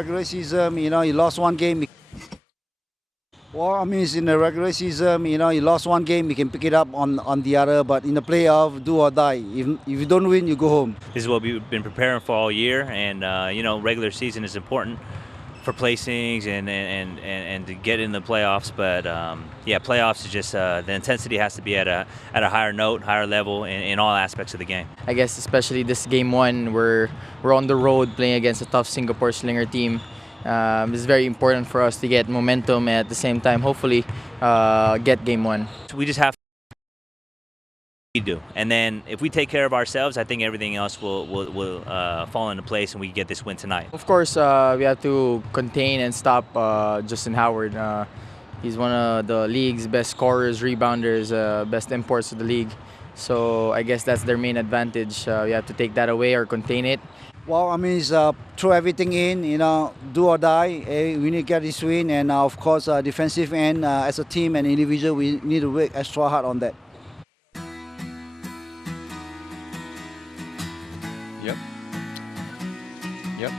regular season, you lost one game. Well, I mean, it's in the regular season, you lost one game, you can pick it up on the other. But in the playoff, do or die. If you don't win, you go home. This is what we've been preparing for all year, and regular season is important for placings and to get in the playoffs. But playoffs is just the intensity has to be at a higher note, higher level in all aspects of the game. I guess especially this game one, we're on the road playing against a tough Singapore Slinger team. It's very important for us to get momentum and at the same time, hopefully, get game one. We just have to do, and then if we take care of ourselves, I think everything else will fall into place, and we get this win tonight. Of course, we have to contain and stop Justin Howard. He's one of the league's best scorers, rebounders, best imports of the league. So I guess that's their main advantage. We have to take that away or contain it. Well, I mean, it's throw everything in, do or die. We need to get this win, and of course, defensive end, as a team and individual, we need to work extra hard on that. Yep. Yep.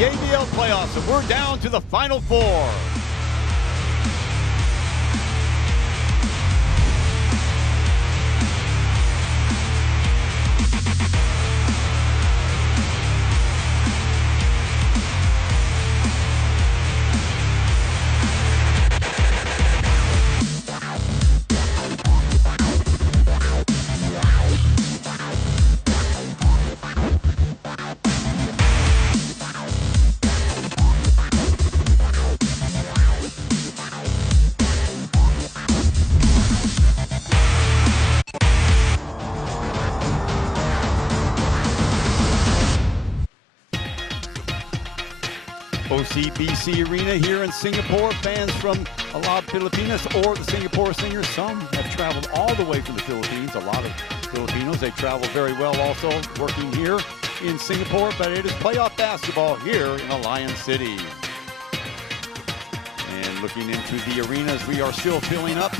the ABL playoffs, and we're down to the Final Four. OCBC Arena here in Singapore. Fans from Alab Pilipinas or the Singapore Slingers. Some have traveled all the way from the Philippines. A lot of Filipinos, they travel very well also working here in Singapore, but it is playoff basketball here in Alliance City. And looking into the arenas, we are still filling up.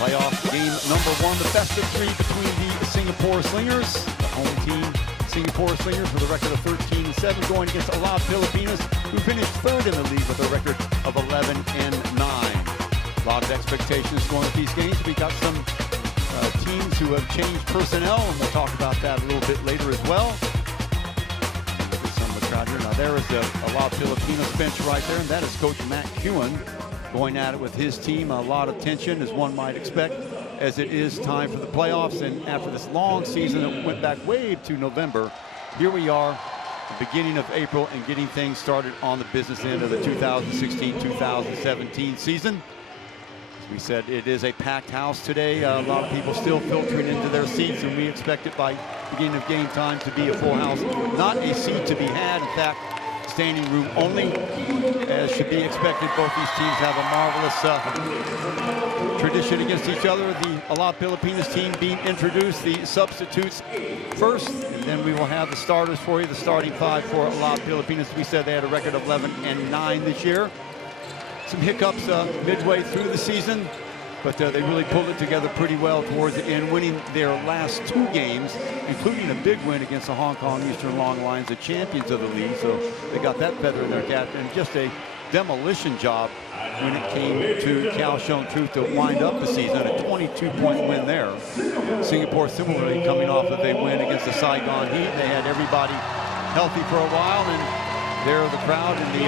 Playoff game number 1, the best of 3 between the Singapore Slingers, the home team Singapore Slingers with a record of 13-7 going against Alab Pilipinas, who finished 3rd in the league with a record of 11-9. A lot of expectations going with these games. We got some teams who have changed personnel, and we'll talk about that a little bit later as well. Look at some of the crowd here. Now there is the Alab Pilipinas bench right there, and that is Coach Matt Kewen going at it with his team. A lot of tension, as one might expect, as it is time for the playoffs. And after this long season that went back way to November, here we are, the beginning of April, and getting things started on the business end of the 2016-2017 season. As we said, it is a packed house today. A lot of people still filtering into their seats, and we expect it by beginning of game time to be a full house. Not a seat to be had, in fact, standing room only, as should be expected. Both these teams have a marvelous tradition against each other. The Alab Pilipinas team being introduced, the substitutes first, and then we will have the starters for you, the starting 5 for Alab Pilipinas. We said they had a record of 11-9 this year. Some hiccups midway through the season, but they really pulled it together pretty well towards the end, winning their last 2 games, including a big win against the Hong Kong Eastern Long Lions, the champions of the league. So they got that feather in their cap, and just a demolition job when it came to Kaohsiung Truth to wind up the season. A 22-point win there. Singapore similarly coming off of a win against the Saigon Heat. They had everybody healthy for a while, and there the crowd in the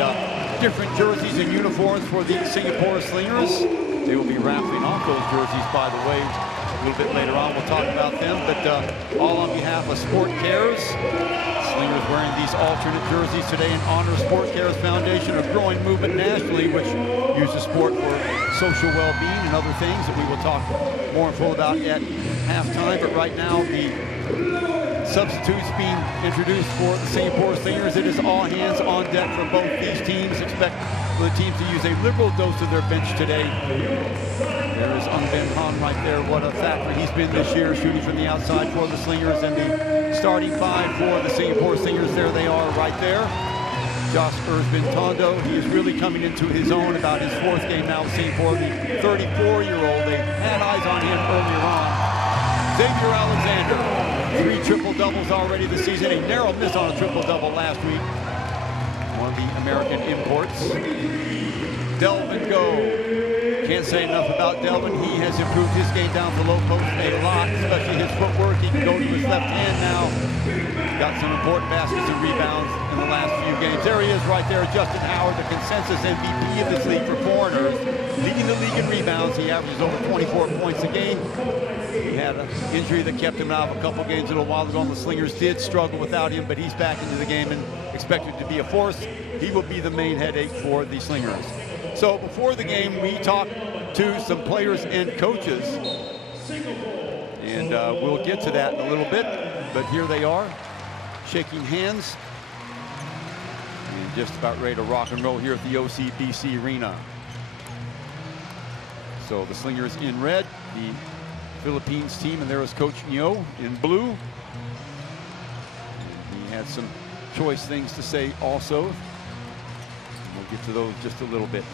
different jerseys and uniforms for the Singapore Slingers. They will be raffling off those jerseys, by the way, a little bit later on. We'll talk about them, but all on behalf of Sport Cares. Slingers wearing these alternate jerseys today in honor of Sport Cares Foundation, a growing movement nationally which uses sport for social well-being and other things that we will talk more in full about at halftime. But right now, the substitutes being introduced for the Singapore Slingers. It is all hands on deck for both these teams. Expect for the teams to use a liberal dose of their bench today. There is Ben Han right there. What a factor he's been this year, shooting from the outside for the Slingers. And the starting 5 for the Singapore Slingers, there they are right there. Josh Erzbin Tondo, he is really coming into his own about his 4th game now with Singapore. The 34-year-old, they had eyes on him earlier on. Xavier Alexander, 3 triple-doubles already this season. A narrow miss on a triple-double last week. One of the American imports. Delvin Go. Can't say enough about Delvin. He has improved his game down the low post a lot, especially his footwork. He can go to his left hand now. Got some important baskets and rebounds in the last few games. There he is right there, Justin Howard, the consensus MVP of this league for foreigners. Leading the league in rebounds. He averages over 24 points a game. He had an injury that kept him out of a couple games a little while ago, and the Slingers did struggle without him, but he's back into the game and expected to be a force. He will be the main headache for the Slingers. So before the game, we talked to some players and coaches, and we'll get to that in a little bit, but here they are, shaking hands, and just about ready to rock and roll here at the OCBC Arena. So the Slingers in red, the Philippines team, and there is Coach Nyo in blue. He had some choice things to say also. We'll get to those just a little bit.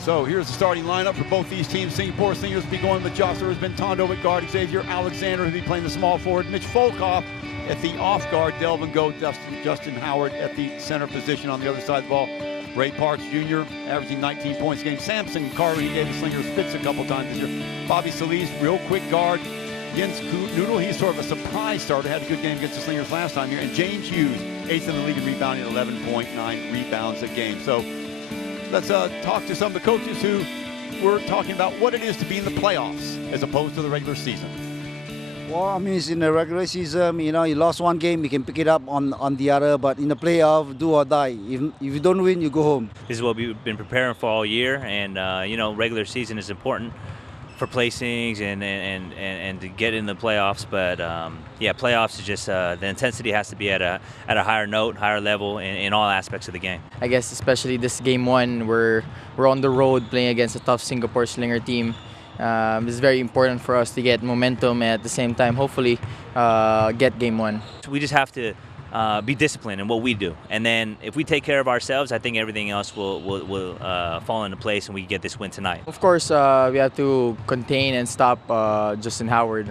So here's the starting lineup for both these teams. Singapore Slingers will be going with Josh Erzbin Tondo at guard, Xavier Alexander, who'll be playing the small forward, Mitch Folkoff At the off guard, Delvin Go, Justin Howard at the center position on the other side of the ball. Ray Parks Jr. averaging 19 points a game. Samson Carver, he gave the Slingers fits a couple times this year. Bobby Solis, real quick guard. Against Noodle, he's sort of a surprise starter. Had a good game against the Slingers last time here. And James Hughes, 8th in the league in rebounding, 11.9 rebounds a game. So let's talk to some of the coaches who were talking about what it is to be in the playoffs as opposed to the regular season. Well, I mean, it's in the regular season, you lost one game, you can pick it up on the other. But in the playoff, do or die. If you don't win, you go home. This is what we've been preparing for all year, and regular season is important for placings and to get in the playoffs. But playoffs is just the intensity has to be at a higher note, higher level in all aspects of the game. I guess especially this game one, we're on the road playing against a tough Singapore Slinger team. It's very important for us to get momentum and at the same time, hopefully, get game one. We just have to be disciplined in what we do, and then if we take care of ourselves, I think everything else will fall into place, and we get this win tonight. Of course, we have to contain and stop Justin Howard.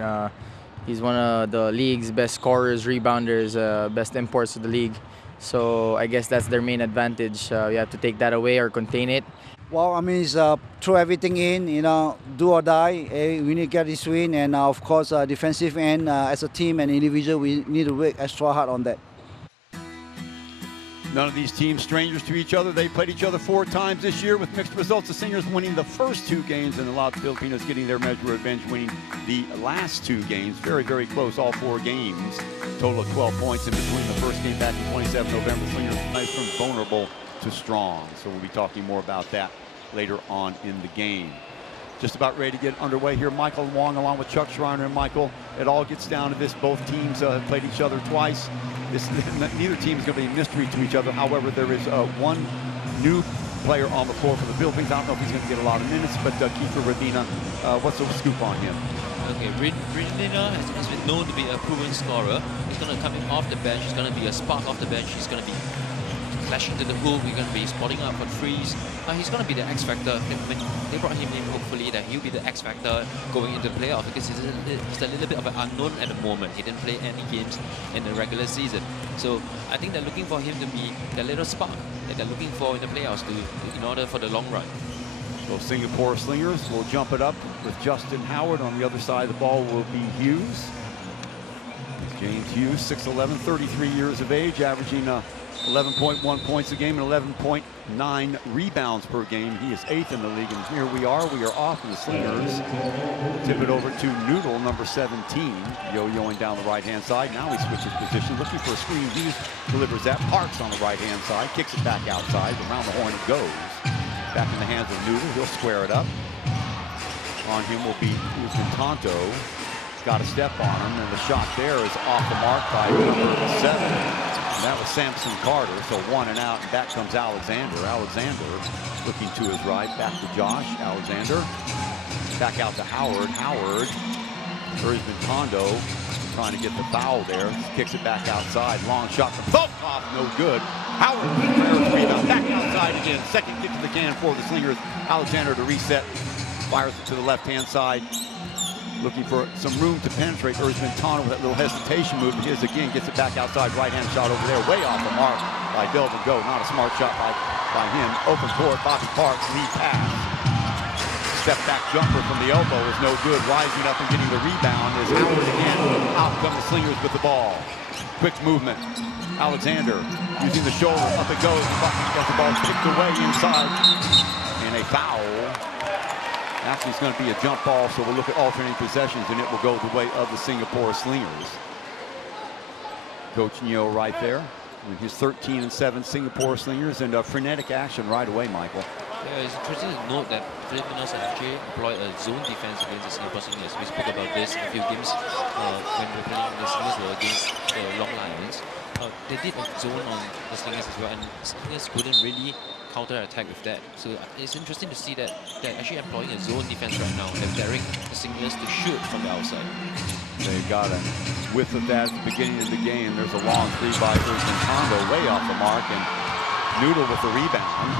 He's one of the league's best scorers, rebounders, best imports of the league. So I guess that's their main advantage. We have to take that away or contain it. Well, I mean, it's throw everything in, do or die. We need to get this win, and of course, defensive end, as a team and individual, we need to work extra hard on that. None of these teams strangers to each other. They played each other 4 times this year with mixed results. The Slingers winning the first 2 games and Alab Pilipinas getting their measure of revenge, winning the last 2 games. Very, very close, all 4 games. Total of 12 points in between the first game back in 27 November. Slingers nice from vulnerable to strong. So we'll be talking more about that later on in the game. Just about ready to get underway here. Michael Wong along with Chuck Schreiner. And Michael, it all gets down to this. Both teams have played each other twice. Neither team is going to be a mystery to each other. However, there is one new player on the floor for the Philippines. I don't know if he's going to get a lot of minutes, but Kiefer Radina, what's the scoop on him? Okay, Radina has been known to be a proven scorer. He's going to come in off the bench. He's going to be a spark off the bench. He's going to be flashing to the hoop. We're going to be spotting up for threes. He's going to be the X factor. They brought him in hopefully that he'll be the X factor going into the playoff, because he's a little bit of an unknown at the moment. He didn't play any games in the regular season. So I think they're looking for him to be the little spark that they're looking for in the playoffs in order for the long run. So Singapore Slingers will jump it up with Justin Howard. On the other side of the ball will be Hughes. James Hughes, 6'11", 33 years of age, averaging 11.1 points a game and 11.9 rebounds per game. He is 8th in the league, and here we are off, and the Slingers tip it over to Noodle, number 17, yo-yoing down the right-hand side. Now he switches position, looking for a screen. Hughes delivers that. Parks on the right-hand side, kicks it back outside. Around the horn it goes. Back in the hands of Noodle. He'll square it up. On him will be Tonto. Got a step on him, and the shot there is off the mark by number 7. And that was Samson Carter, so 1 and out, and back comes Alexander. Alexander looking to his right, back to Josh. Alexander, back out to Howard. Howard, Erzman Tondo trying to get the foul there. Kicks it back outside. Long shot from Volkov, no good. Howard, rebound, back outside again. Second kick to the can for the Slingers. Alexander to reset, fires it to the left-hand side. Looking for some room to penetrate. Erzman Tondo with that little hesitation move. His again gets it back outside. Right-hand shot over there, way off the mark by Delvin Go. Not a smart shot by him. Open court, Bobby Parks, lead pass. Step back jumper from the elbow is no good. Rising up and getting the rebound is Howard again. Out come the Slingers with the ball. Quick movement. Alexander using the shoulder. Up it goes. Got the ball kicked away inside. And a foul. Actually, it's going to be a jump ball, so we'll look at alternating possessions, and it will go the way of the Singapore Slingers. Coach Neo right there. With his 13-7 Singapore Slingers, and frenetic action right away, Michael. Yeah, it's interesting to note that Filipinas have actually employed a zone defense against the Singapore Slingers. We spoke about this a few games when we were playing the Slingers were against the Long Lions. They did a zone on the Slingers as well, and Slingers couldn't really counter-attack with that. So it's interesting to see that they're actually employing a zone defense right now. They're daring the Slingers to shoot from the outside. They got a whiff of that at the beginning of the game. There's a long 3 by Erzman Tondo, way off the mark, and Noodle with the rebound.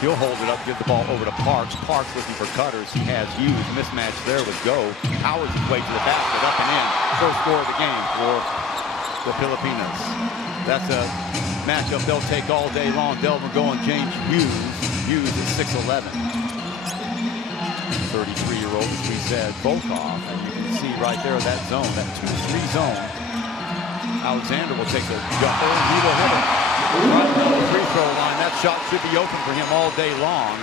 He'll hold it up, give the ball over to Parks. Parks looking for cutters. He has Hughes. Mismatch there with Go. Howard's his way to the basket, up and in. First score of the game for the Pilipinas. That's a matchup they'll take all day long. Delvin going James Hughes. Hughes is 6'11". 33-year-old, as we said, Volkov. And you can see right there that zone, that 2-3 zone. Alexander will take a jumper, and he will hit it. Right around the free throw line. That shot should be open for him all day long.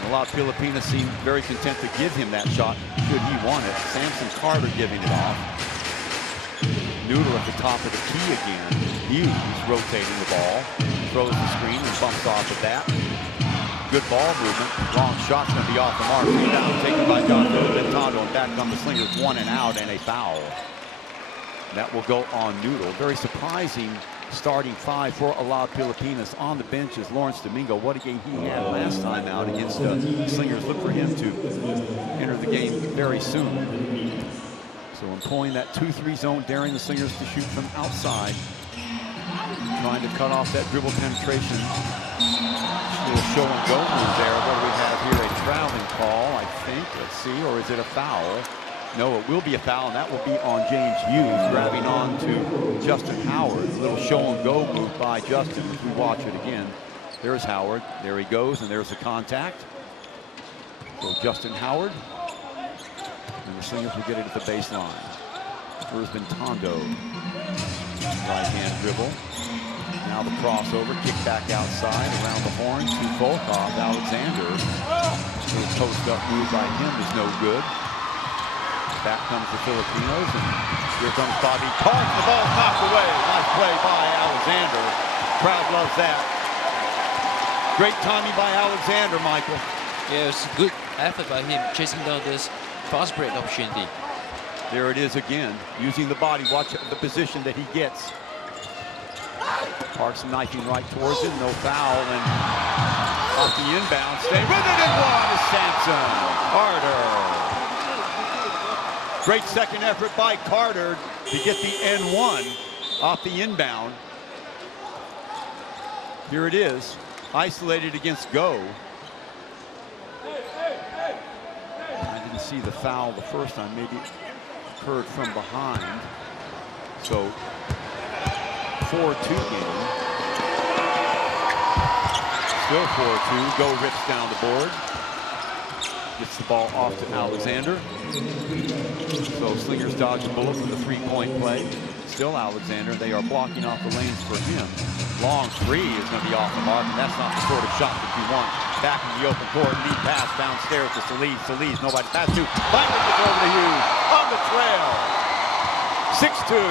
And a lot of Filipinas seem very content to give him that shot should he want it. Samson Carter giving it off. Noodle at the top of the key again. Hughes rotating the ball. Throws the screen and bumps off of that. Good ball movement. Wrong shot's going to be off the mark. Rebound taken by John Ventado, and back come the Slingers. 1 and out and a foul. That will go on Noodle. Very surprising starting 5 for Alab Pilipinas. On the bench is Lawrence Domingo. What a game he had last time out against Slingers. Look for him to enter the game very soon. So employing that 2-3 zone, daring the Slingers to shoot from outside. Trying to cut off that dribble penetration. Little show and go move there. What do we have here? A traveling call, I think. Let's see. Or is it a foul? No, it will be a foul, and that will be on James Hughes, grabbing on to Justin Howard. A little show and go move by Justin as we watch it again. There's Howard. There he goes, and there's the contact. So Justin Howard. And the Slingers will get it at the baseline. Where's Ventado? Right-hand dribble. Now the crossover, kick back outside, around the horn to Volkov. Alexander. Little post-up move by him is no good. Back comes the Filipinos, and here comes Bobby Park. The ball knocked away. Nice play by Alexander. Crowd loves that. Great timing by Alexander, Michael. Yeah, it's a good effort by him chasing down this fast break opportunity. There it is again, using the body. Watch the position that he gets. Parks knifing right towards it. No foul, and off the inbound. Stay with it, and one is Samson Carter. Great second effort by Carter to get the N1 off the inbound. Here it is, isolated against Go. I didn't see the foul the first time, maybe occurred from behind. So 4-2 game. Still 4-2, Go rips down the board. Gets the ball off to Alexander. So Slingers dodge a bullet from the three-point play. Still Alexander. They are blocking off the lanes for him. Long three is going to be off the mark, and that's not the sort of shot that you want. Back in the open court, lead pass downstairs to Solis. Solis, nobody pass to. Finally gets over to Hughes on the trail. 6-2.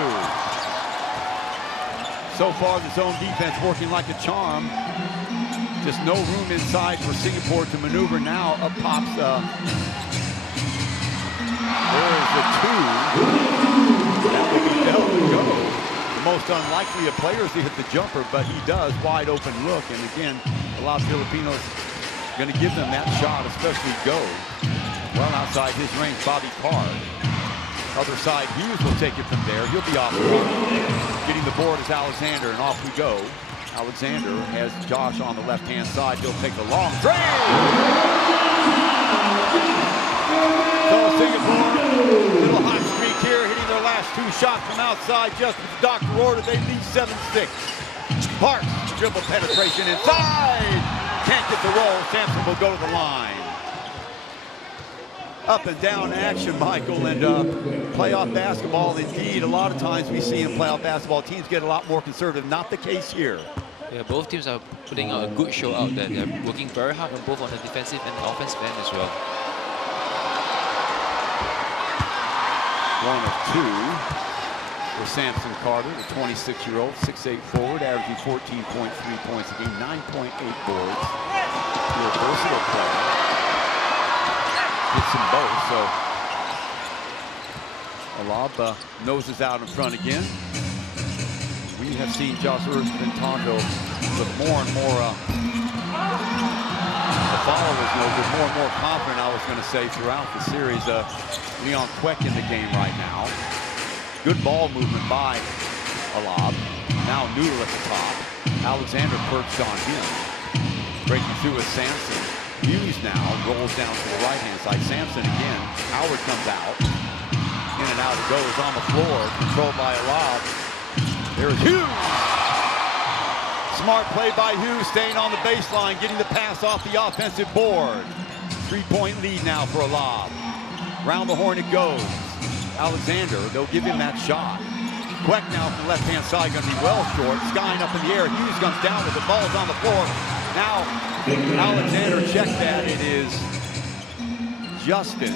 So far, the zone defense working like a charm. Just no room inside for Singapore to maneuver now. Up pops, there's the 2. That will be Delvin Go. The most unlikely of players to hit the jumper, but he does. Wide open look, and again, a lot of Filipinos going to give them that shot, especially Go. Well outside his range, Bobby Card. Other side, Hughes will take it from there. He'll be off the board. Getting the board is Alexander, and off we go. Alexander has Josh on the left-hand side. He'll take the long three. So Singapore, little hot streak here, hitting their last 2 shots from outside. Just with the doctor ordered, they lead 7-6. Parks, dribble penetration inside. Can't get the roll. Sampson will go to the line. Up and down action, Michael, and playoff basketball, indeed. A lot of times we see in playoff basketball, teams get a lot more conservative. Not the case here. Yeah, both teams are putting out a good show out there. They're working very hard on both on the defensive and the offensive end as well. 1 of 2 for Samson Carter, the 26-year-old, 6'8" forward, averaging 14.3 points a game, 9.8 boards. Real versatile player. Gets them both, so Alab noses out in front again. We have seen Josh Ventado look more and more, the followers look more and more confident, I was going to say, throughout the series. Leon Queck in the game right now. Good ball movement by Alab. Now Noodle at the top. Alexander perched on him. Breaking through with Samson. Hughes now rolls down to the right-hand side. Samson again. Howard comes out. in and out it goes on the floor, controlled by Alab. There's Hughes. Smart play by Hughes, staying on the baseline, getting the pass off the offensive board. 3-point lead now for Alab. Round the horn it goes. Alexander, they'll give him that shot. Queck now from the left-hand side, going to be well short. Skying up in the air. Hughes comes down with the ball's on the floor. Now, Alexander checked that. It is Justin.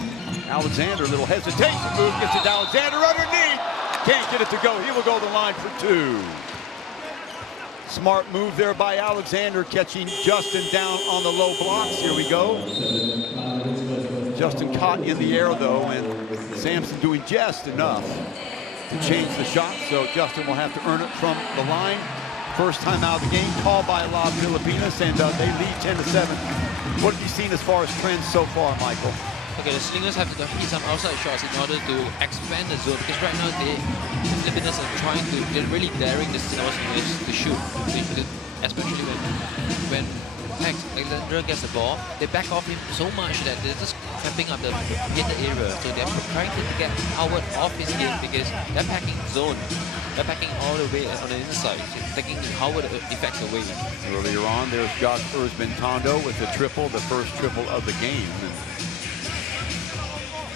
Alexander, little hesitation move, gets it to Alexander underneath. Can't get it to go. He will go to the line for 2. Smart move there by Alexander, catching Justin down on the low blocks. Here we go. Justin caught in the air, though, and Sampson doing just enough to change the shot, so Justin will have to earn it from the line. First time out of the game, called by Alab Pilipinas, and they lead 10-7. What have you seen as far as trends so far, Michael? Okay, the Slingers have to hit some outside shots in order to expand the zone, because right now the Filipinas are they're really daring the Slingers to shoot, especially when Alexander gets the ball, they back off him so much that they're just trapping up the hidden area. So they're trying to get Howard off his game because they're packing zone. They're packing all the way on the inside, taking Howard effects away. Earlier on, there's Josh Tondo with the triple, the first triple of the game.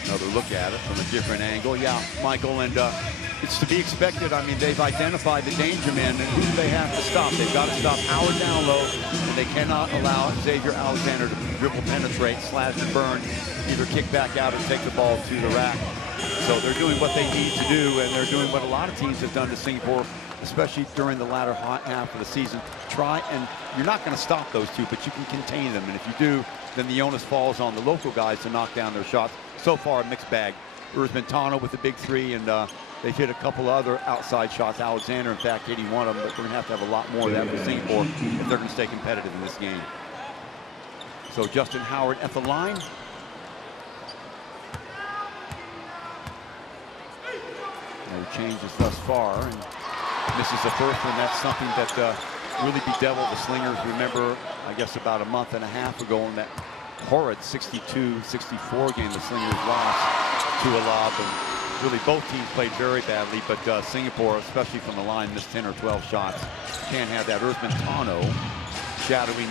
Another look at it from a different angle. Yeah, Michael, and it's to be expected. I mean, they've identified the danger men, and who do they have to stop? They've got to stop Howard down low, and they cannot allow Xavier Alexander to dribble, penetrate, slash, and burn, either kick back out or take the ball to the rack. So they're doing what they need to do, and they're doing what a lot of teams have done to Singapore, especially during the latter half of the season. Try, and you're not going to stop those two, but you can contain them. And if you do, then the onus falls on the local guys to knock down their shots. So far, a mixed bag. Tondo with the big 3, and they've hit a couple other outside shots. Alexander, in fact, hitting one of them, but we're going to have a lot more of that for Singapore if they're going to stay competitive in this game. So Justin Howard at the line. No changes thus far, and misses the first one. That's something that really bedeviled the Slingers. Remember, I guess about a month and a half ago in that horrid 62-64 game, the Slingers lost to Alab, and really both teams played very badly, but Singapore, especially from the line, missed 10 or 12 shots. Can't have that. Tondo shadowing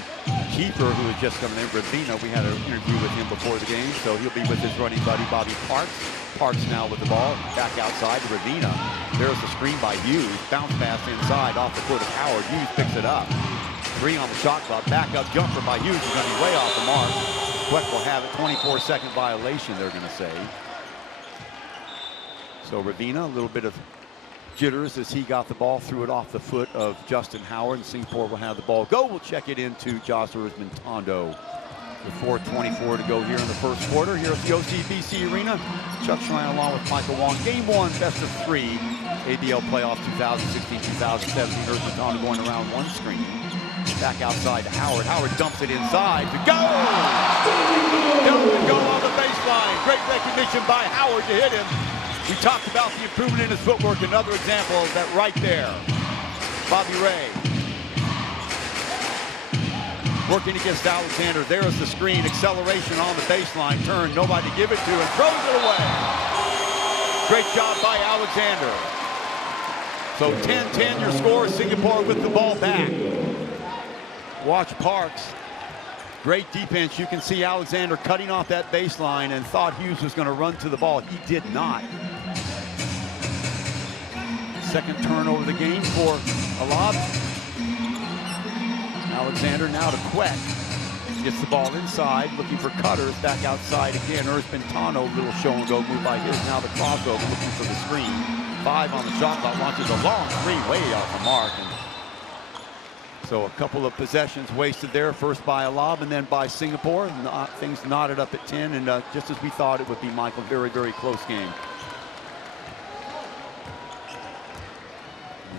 keeper who had just come in, Ravina. We had an interview with him before the game, so he'll be with his running buddy, Bobby Parks. Parks now with the ball, back outside to Ravina. There's the screen by Hughes. Bounce pass inside off the foot of Howard. Hughes picks it up. 3 on the shot clock. Back up jumper by Hughes is going to be way off the mark. Queck will have it. 24-second violation, they're going to say. So Ravina, a little bit of jitters as he got the ball, threw it off the foot of Justin Howard, and Singapore will have the ball go. We'll check it into Josh Tondo. With 4:24 to go here in the first quarter. Here at the OCBC Arena, Chuck Schrein along with Michael Wong. Game 1, best of 3. ABL playoffs 2016-2017. Tondo going around one screen. Back outside to Howard. Howard dumps it inside to go! Down to go on the baseline. Great recognition by Howard to hit him. We talked about the improvement in his footwork. Another example of that right there. Bobby Ray. Working against Alexander. There's the screen. Acceleration on the baseline. Turn. Nobody to give it to, and throws it away. Great job by Alexander. So 10-10 your score. Singapore with the ball back. Watch Parks. Great defense. You can see Alexander cutting off that baseline and thought Hughes was going to run to the ball. He did not. Second turnover of the game for Alab. Alexander now to Queck. Gets the ball inside, looking for cutters. Back outside again. Tondo, little show and go move by his. Now the crossover, looking for the screen. 5 on the shot clock. Launches a long 3 way off the mark. And so a couple of possessions wasted there. First by Alab and then by Singapore. Things knotted up at 10, and just as we thought it would be, Michael. Very, very close game.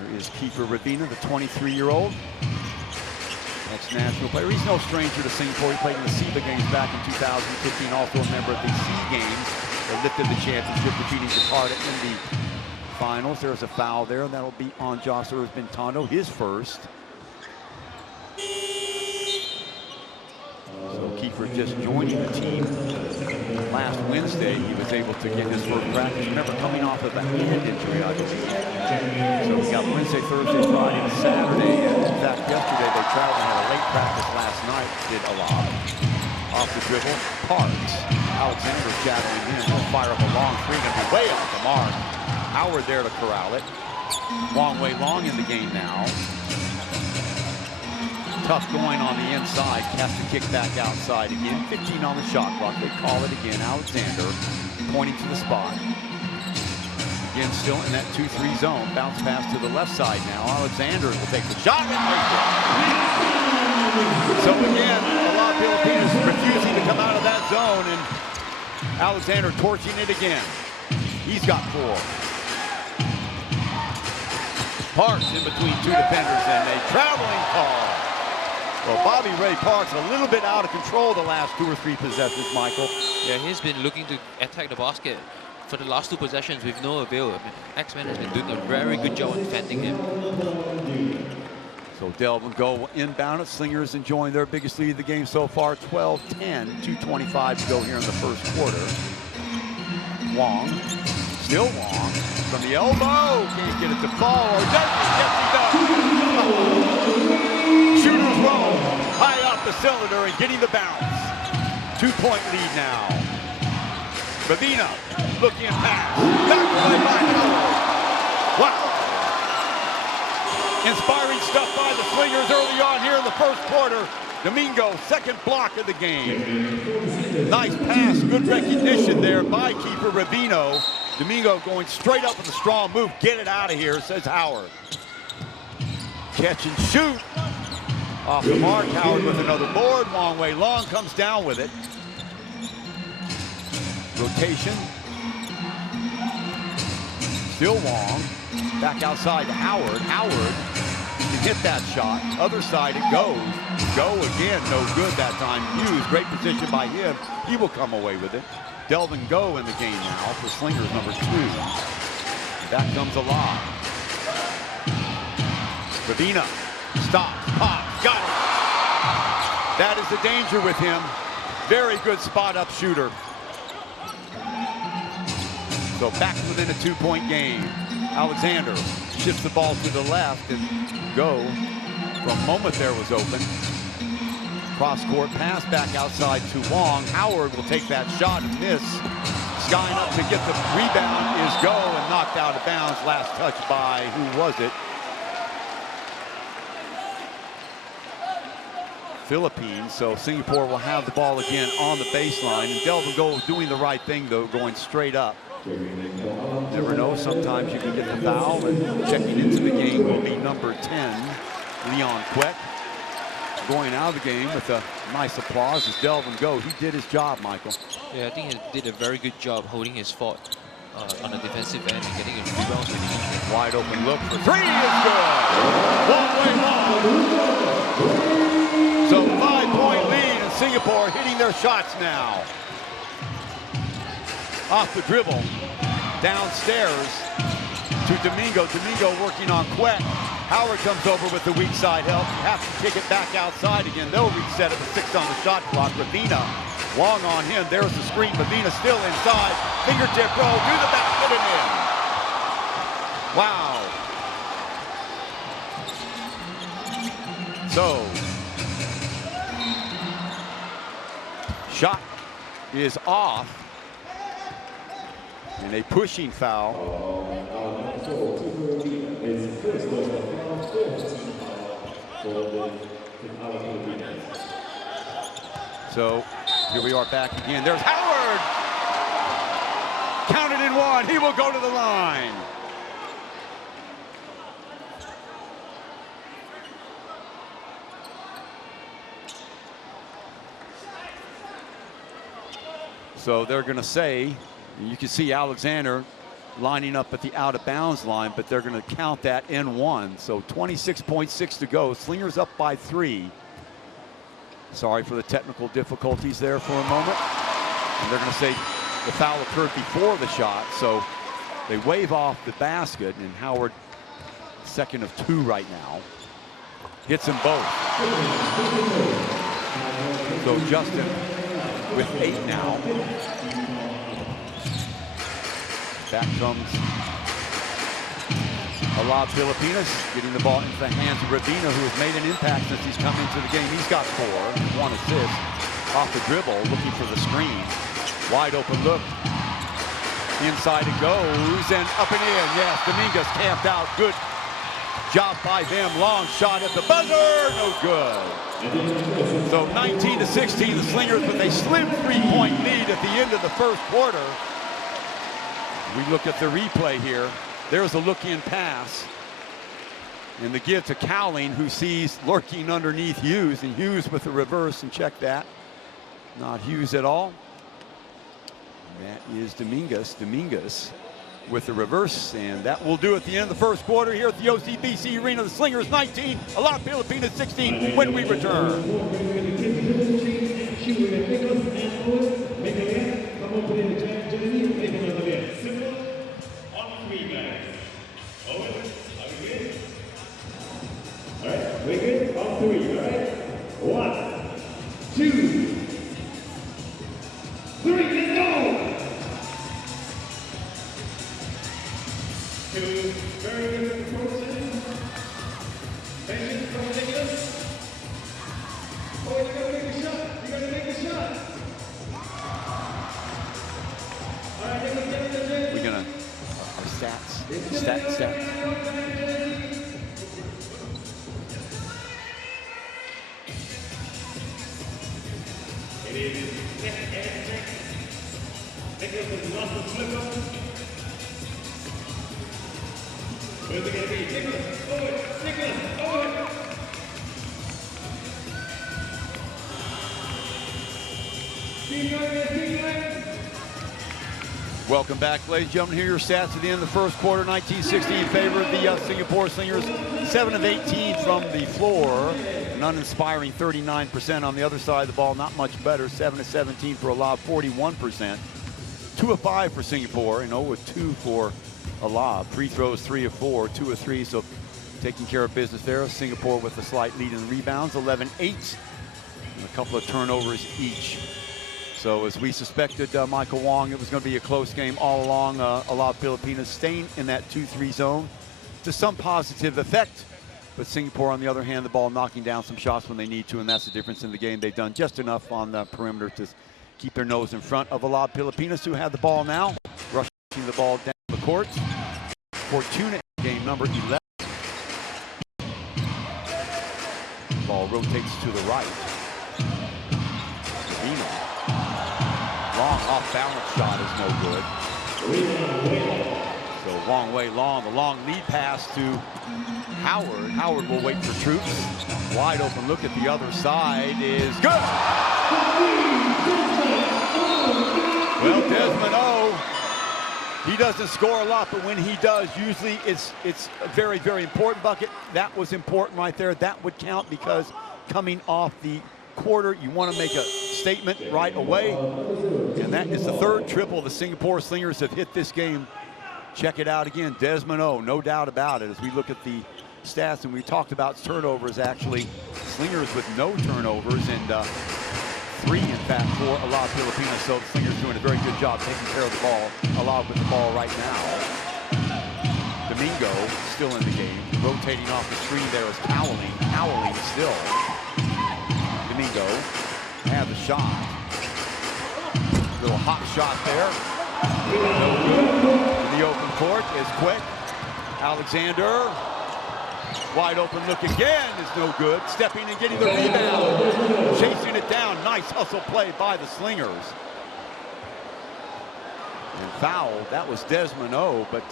There is keeper Ravina, the 23-year-old. Ex-national player. He's no stranger to Singapore. He played in the SEBA games back in 2015. Also a member of the C games that lifted the championship, defeating Jakarta in the finals. There's a foul there. That'll be on Josh Tondo, his first. So keep keeper just joining the team last Wednesday. He was able to get his first practice. Remember, coming off of a hand injury, I believe. So we got Wednesday, Thursday, Friday, and Saturday. And in fact, yesterday they traveled and had a late practice last night. Did a lot. Off the dribble, Parks. Alexander shadowing him. He'll fire up a long three. Going to be way off the mark. Howard there to corral it. Long way long in the game now. Tough going on the inside. Has to kick back outside again. 15 on the shot clock. They call it again. Alexander pointing to the spot. Again, still in that 2-3 zone. Bounce pass to the left side now. Alexander will take the shot and makes it. So again, Alab Pilipinas refusing to come out of that zone, and Alexander torching it again. He's got 4. Parks in between 2 defenders and a traveling call. Well, Bobby Ray Parks a little bit out of control the last 2 or 3 possessions, Michael. Yeah, he's been looking to attack the basket for the last 2 possessions with no avail. X-Men has been doing a very good job of defending him. So Delvin Go inbound at Slingers, enjoying their biggest lead of the game so far, 12-10, 2:25 to go here in the first quarter. Wong, still Wong, from the elbow, can't get it to fall, or does he? Yes, he does. Shooter's roll, high off the cylinder and getting the bounce. 2-point lead now. Bavina looking at pass, back away by Howard. Wow. Inspiring stuff by the Slingers early on here in the first quarter. Domingo, second block of the game. Nice pass, good recognition there by keeper Rabino. Domingo going straight up with a strong move. Get it out of here, says Howard. Catch and shoot. Off the mark, Howard with another board. Long way long, comes down with it. Rotation. Still Wong. Back outside to Howard. Howard to hit that shot. Other side it goes. Go again. No good that time. Hughes, great position by him. He will come away with it. Delvin Go in the game now for Slingers number 2. That comes alive. Rabina stops, pops, got it. That is the danger with him. Very good spot up shooter. So back within a 2-point game. Alexander shifts the ball to the left, and Go, for a moment there, was open. Cross-court pass back outside to Wong. Howard will take that shot and miss. Skying up to get the rebound is Go, and knocked out of bounds. Last touch by, who was it? Philippines. So Singapore will have the ball again on the baseline. And Delvin Go doing the right thing, though, going straight up. Never know, sometimes you can get the foul, and checking into the game will be number 10, Leon Quet. Going out of the game with a nice applause is Delvin Go. He did his job, Michael. Yeah, I think he did a very good job holding his fort on the defensive end and getting his rebounds when he needed it. Wide open look for 3 is good. Long way long. So 5-point lead, and Singapore hitting their shots now. Off the dribble, downstairs to Domingo. Domingo working on Quet. Howard comes over with the weak side help. Has to kick it back outside again. They'll reset it with 6 on the shot clock. Ravina, long on him. There's the screen. Ravina still inside. Fingertip roll to the basket and in. Wow. So, shot is off. And a pushing foul. So here we are back again. There's Howard. Counted in 1. He will go to the line. So they're going to say, you can see Alexander lining up at the out of bounds line, but they're going to count that N1. So 26.6 to go. Slingers up by 3. Sorry for the technical difficulties there for a moment. And they're going to say the foul occurred before the shot. So they wave off the basket, and Howard, second of 2 right now, hits them both. So Justin with 8 now. Back comes Alab Pilipinas, getting the ball into the hands of Ravina, who has made an impact since he's come into the game. He's got 4, 1 assist. Off the dribble, looking for the screen. Wide open look. Inside it goes, and up and in. Yes, Dominguez camped out. Good job by them. Long shot at the buzzer. No good. So 19-16, the Slingers with a slim 3-point lead at the end of the first quarter. We look at the replay here. There's a look-in pass. And the give to Cowling, who sees lurking underneath Hughes. And Hughes with the reverse, and check that. Not Hughes at all. That is Dominguez. Dominguez with the reverse, and that will do at the end of the first quarter here at the OCBC Arena. The Slingers 19, Alab Pilipinas 16 when we return. All right, we good? On 3, all right? 1, 2, 3, let's go! 2 very good approaches. Patience from Nicholas. Oh, you gotta make the shot. You gotta make the shot. All right, Nicholas, get in. We're gonna our stats. It is Nicholas has lost the slipper. Where's it going to be? Nicholas, forward! Nicholas, forward! Keep going. Welcome back, ladies and gentlemen. Here are your stats at the end of the first quarter. 19-16 in favor of the Singapore Slingers. 7 of 18 from the floor. An uninspiring 39% on the other side of the ball. Not much better. 7 of 17 for Alab, 41%. 2 of 5 for Singapore, and 0 of 2 for Alab. Free throws, 3 of 4, 2 of 3. So taking care of business there. Singapore with a slight lead in rebounds, 11-8, and a couple of turnovers each. So as we suspected, Michael Wong, it was going to be a close game all along. Alab Pilipinas staying in that 2-3 zone to some positive effect. But Singapore, on the other hand, the ball knocking down some shots when they need to, and that's the difference in the game. They've done just enough on the perimeter to keep their nose in front of Alab Pilipinas, who have the ball now, rushing the ball down the court. Fortuna, game number 11. Ball rotates to the right. Long off-balance shot is no good. So Wong Wei Long, the long lead pass to Howard. Howard will wait for troops. Wide open look at the other side is good. Well, Desmond O, he doesn't score a lot, but when he does, usually it's a very, very important bucket. That was important right there. That would count because coming off the quarter, you want to make a statement right away. And that is the third triple the Singapore Slingers have hit this game. Check it out again. Desmond O, no doubt about it. As we look at the stats, and we talked about turnovers, actually. Slingers with no turnovers, and 3, in fact, for Alab Pilipinas. So the Slingers doing a very good job taking care of the ball. Alab with the ball right now. Domingo still in the game. Rotating off the screen there is Cowling. Cowling still. Domingo have the shot. Little hot shot there. No good. The open court is quick. Alexander. Wide open look again is no good. Stepping and getting the rebound. Chasing it down. Nice hustle play by the Slingers. And foul. That was Desmond O, but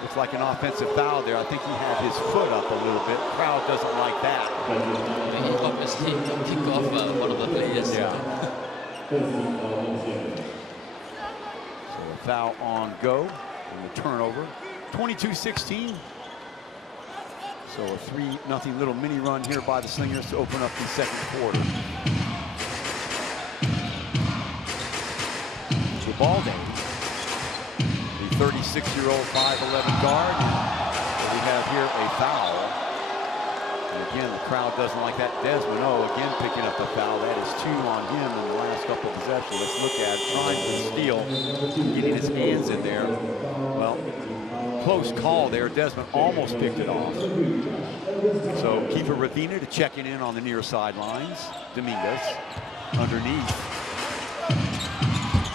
looks like an offensive foul there. I think he had his foot up a little bit. Crowd doesn't like that. He obviously kicked off one of the players. Yeah. So a foul on Go and the turnover. 22-16. So a 3-0 little mini run here by the Slingers to open up the second quarter. Ubalde, the 36-year-old 5'11" guard. And we have here a foul. And again, the crowd doesn't like that. Desmond again picking up the foul. That is 2 on him in the last couple of possessions. Let's look at it. Trying to steal, getting his hands in there. Well, close call there. Desmond almost picked it off. So Keeper Ravina to checking in on the near sidelines. Dominguez underneath.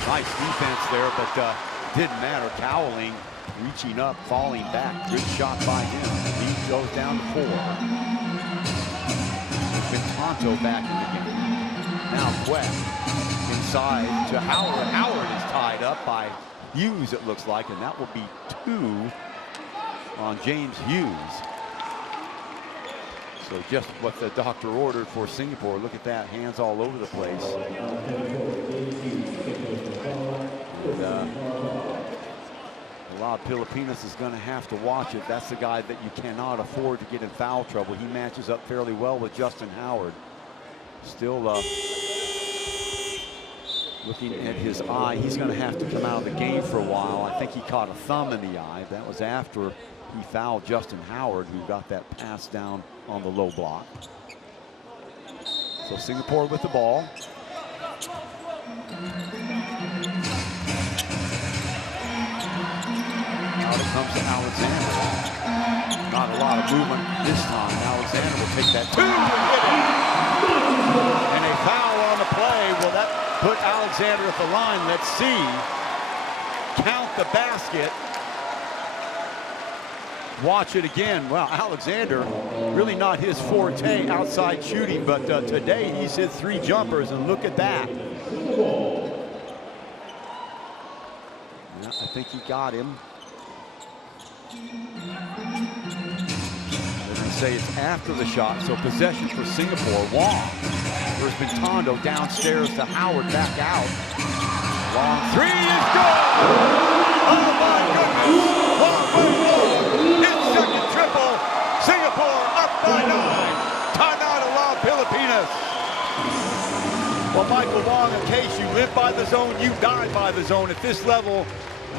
Nice defense there, but didn't matter. Cowling, reaching up, falling back. Good shot by him. Lead goes down to 4. Tonto back in the game. Now Quest inside to Howard. Howard is tied up by Hughes, it looks like, and that will be 2 on James Hughes. So just what the doctor ordered for Singapore. Look at that, hands all over the place. And, Alab Pilipinas is going to have to watch it. That's the guy that you cannot afford to get in foul trouble. He matches up fairly well with Justin Howard. Still looking at his eye. He's going to have to come out of the game for a while. I think he caught a thumb in the eye. That was after he fouled Justin Howard, who got that pass down on the low block. So Singapore with the ball. Out it comes to Alexander. Not a lot of movement this time. Alexander will take that 2 and hit it. And a foul on the play. Will that put Alexander at the line? Let's see. Count the basket. Watch it again. Well, Alexander, really not his forte, outside shooting, but today he's hit 3 jumpers, and look at that. Yeah, I think he got him. They're going to say it's after the shot, so possession for Singapore. Wong. There's been Tondo downstairs to Howard, back out. Long 3 is good! Oh my goodness! Wong. His second triple. Singapore up by 9. Timeout Alab Pilipinas. Well, Michael Wong, in case you live by the zone, you die by the zone. At this level,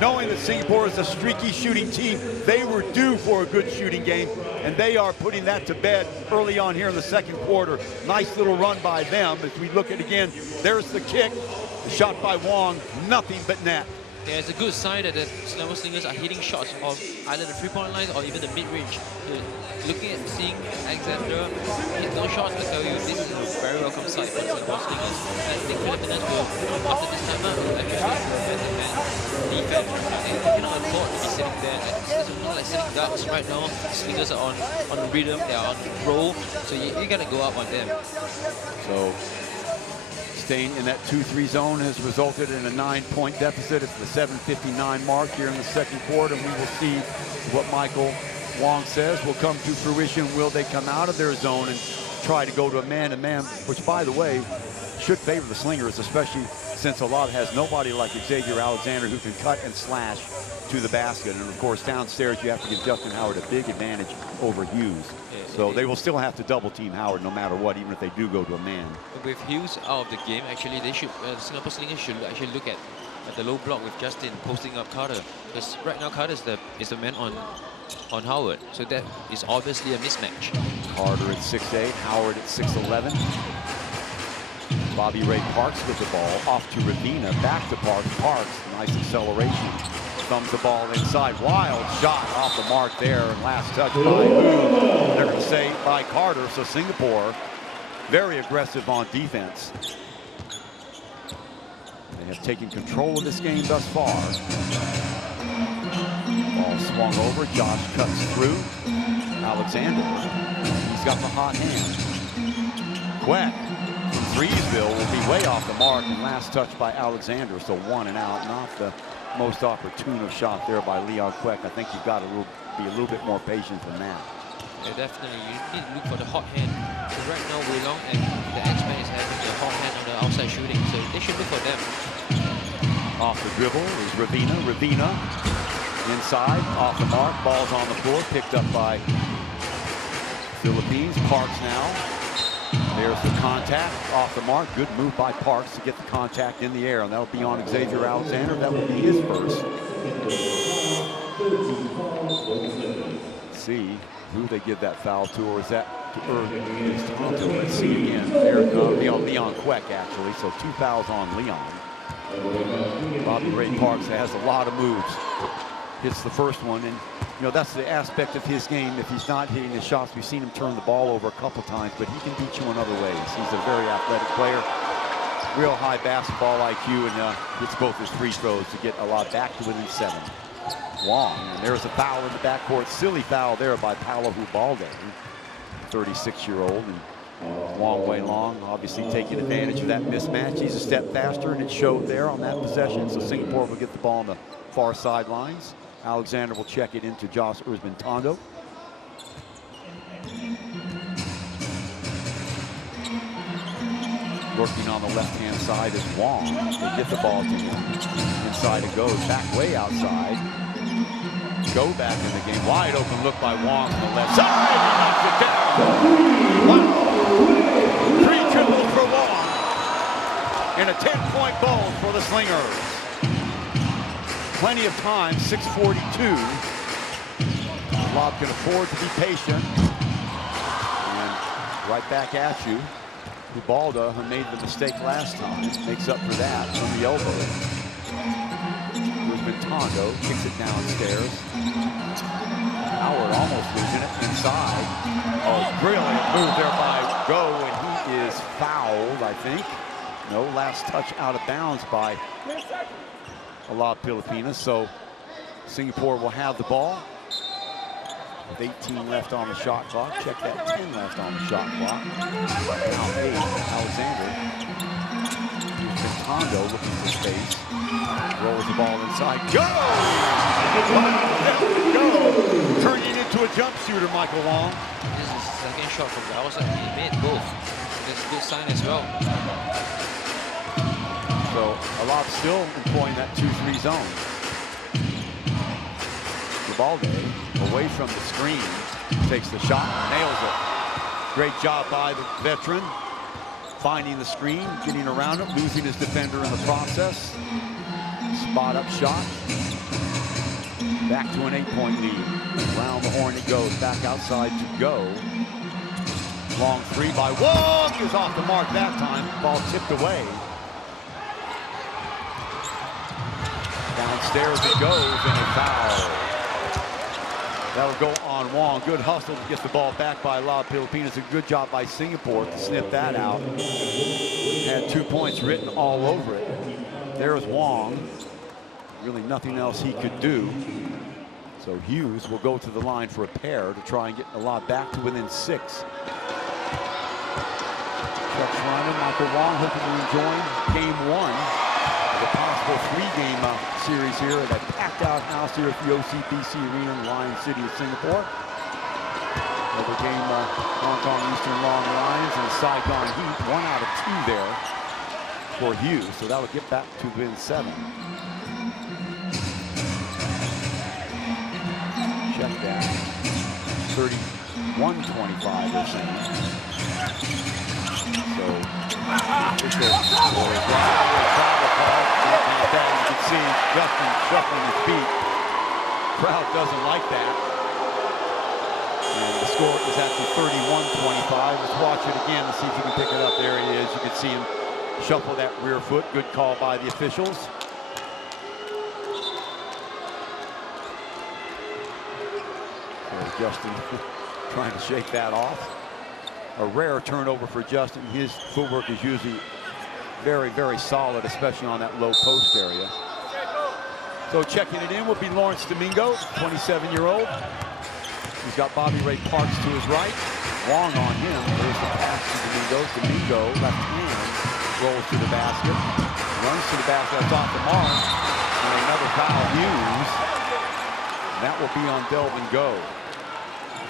knowing that Singapore is a streaky shooting team, they were due for a good shooting game, and they are putting that to bed early on here in the second quarter. Nice little run by them. As we look at again, there's the kick. The shot by Wong, nothing but net. Yeah, it's a good sign that the Slingers are hitting shots of either the 3-point line or even the mid-range. Looking at seeing Alexander hit those shots, I tell you, this is a very welcome sight for the Slingers. I think Filipinas will, after this time out, will actually defense. They cannot afford to be sitting there. It's not like sitting ducks right now. Slingers are on the rhythm, they are on the roll, so you got to go up on them. So staying in that 2-3 zone has resulted in a 9-point deficit. It's the 7:59 mark here in the second quarter, and we will see what Michael Wong says will come to fruition. Will they come out of their zone and try to go to a man-to-man, which, by the way, should favor the Slingers, especially since Alab has nobody like Xavier Alexander who can cut and slash to the basket. And, of course, downstairs you have to give Justin Howard a big advantage over Hughes. So they will still have to double-team Howard no matter what, even if they do go to a man. With Hughes out of the game, actually, they should Singapore Slingers should actually look at the low block with Justin posting up Carter, because right now Carter is the man on Howard, so that is obviously a mismatch. Carter at 6'8", Howard at 6'11". Bobby Ray Parks with the ball off to Ravina, back to Parks. Parks, nice acceleration. Thumbs the ball inside. Wild shot off the mark there, and last touch by who? They're going to say by Carter. So Singapore very aggressive on defense. They have taken control of this game thus far. Ball swung over. Josh cuts through. Alexander, he's got the hot hand. Quet from Threesville will be way off the mark, and last touch by Alexander. So 1 and out. Not the most opportune of shot there by Leon Queck. I think you've got to be a little bit more patient than that. Yeah, definitely. You need to look for the hot hand. Because right now, Wei Long and the X-Men is having the hot hand on the outside shooting, so they should look for them. Off the dribble is Ravina. Ravina inside, off the mark. Ball's on the floor, picked up by Philippines. Parks now. There's the contact off the mark. Good move by Parks to get the contact in the air, and that'll be on Xavier Alexander. That will be his first. Let's see who they give that foul to, or is that Let's see again. There, Leon Queck, actually. So 2 fouls on Leon. Bobby Ray Parks has a lot of moves. Hits the first one, and you know that's the aspect of his game. If he's not hitting his shots, we've seen him turn the ball over a couple times, but he can beat you in other ways. He's a very athletic player, real high basketball IQ, and hits both his free throws to get a lot back to within 7. Wong, and there's a foul in the backcourt. Silly foul there by Paolo Ubalde, 36-year-old, and Wong Wei Long obviously taking advantage of that mismatch. He's a step faster, and it showed there on that possession. So Singapore will get the ball on the far sidelines. Alexander will check it into Josh Urzman-Tondo. Working on the left-hand side is Wong. They get the ball to him. Inside it goes, back way outside. Go back in the game. Wide open look by Wong on the left side. He knocks it down. Wow. 3 dribbles for Wong. And a 10-point ball for the Slingers. Plenty of time, 6:42. Lob can afford to be patient. And right back at you. Ubalde, who made the mistake last time, makes up for that from the elbow. Tondo kicks it downstairs. Howard almost losing it inside. Oh, brilliant move there by Go, and he is fouled, I think. No, last touch out of bounds by Alab Pilipinas. So Singapore will have the ball with 18 left on the shot clock. Check that, 10 left on the shot clock. Now 8, Alexander. Tondo looking for space. Rolls the ball inside. Go! Go! Turning into a jump shooter, Michael Wong. This is the second shot from the outside. He made both. That's a good sign as well. So Alab still employing that 2-3 zone. Ubalde away from the screen. Takes the shot, nails it. Great job by the veteran. Finding the screen, getting around it, losing his defender in the process. Spot up shot. Back to an 8-point lead. Around the horn it goes, back outside to Go. Long 3 by Wong is off the mark that time. Ball tipped away. Downstairs it goes, and a foul. That'll go on Wong. Good hustle to get the ball back by Alab Pilipinas. A good job by Singapore to snip that out. Had 2 points written all over it. There's Wong. Really nothing else he could do. So Hughes will go to the line for a pair to try and get Alab back to within 6. Chuck Schreiber, Michael Wong hoping to rejoin game 1. A possible 3-game series here at a packed-out house here at the OCBC Arena in Lion City of Singapore. Another game, Hong Kong Eastern Long Lions and Saigon Heat. 1 out of 2 there for Hughes, so that would get back to win 7. Check that. 31-25 they're saying. So, it's a you can see Justin shuffling his feet. Crowd doesn't like that. And the score is actually 31-25. Let's watch it again. Let's see if you can pick it up. There it is. You can see him shuffle that rear foot. Good call by the officials. So Justin trying to shake that off. A rare turnover for Justin. His footwork is usually very, very solid, especially on that low post area. So checking it in will be Lawrence Domingo, 27-year-old. He's got Bobby Ray Parks to his right. Wong on him. There's the pass to Domingo. Domingo, left hand, rolls to the basket. Runs to the basket, that's off the mark. And another foul, Hughes. That will be on Delvin Go.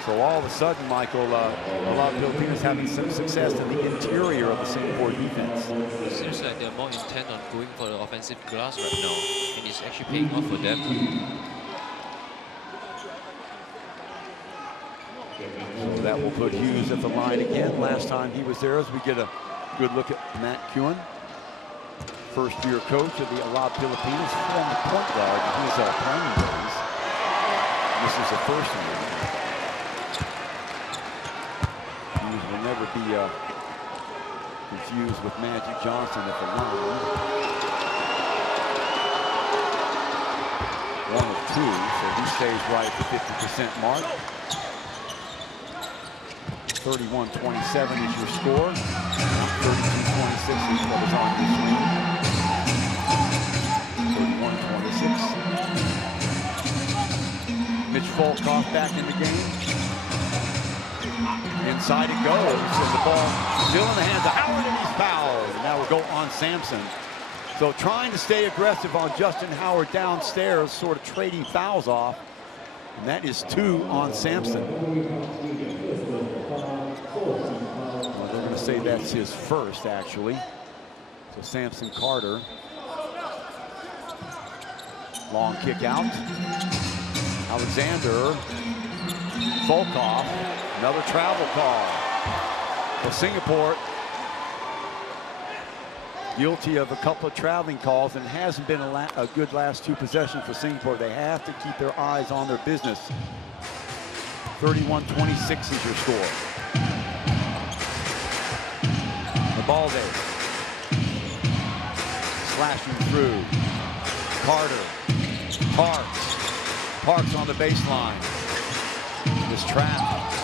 So all of a sudden, Michael, Alab Pilipinas having some success in the interior of the Singapore defense. It seems like they're more intent on going for the offensive glass right now, and it's actually paying off for them. So that will put Hughes at the line again. Last time he was there, as we get a good look at Matt Kewen, first-year coach of the Alab Pilipinas, former point guard. He was playing days. This is the first year. never be confused with Magic Johnson at the line. 1 of 2, so he stays right at the 50% mark. 31-27 is your score. 32-26 is what is on your screen. 31-26. Mitch Volkov back in the game. Inside it goes, and the ball still in the hands of Howard, and he's fouled. And that will go on Sampson. So trying to stay aggressive on Justin Howard downstairs, sort of trading fouls off. And that is 2 on Sampson. Well, they're going to say that's his first, actually. So Sampson Carter. Long kick out. Alexander. Volkov. Another travel call. For Singapore, guilty of a couple of traveling calls, and it hasn't been a good last 2 possessions for Singapore. They have to keep their eyes on their business. 31-26 is your score. Nabalde. Slashing through. Carter. Parks on the baseline. This trap.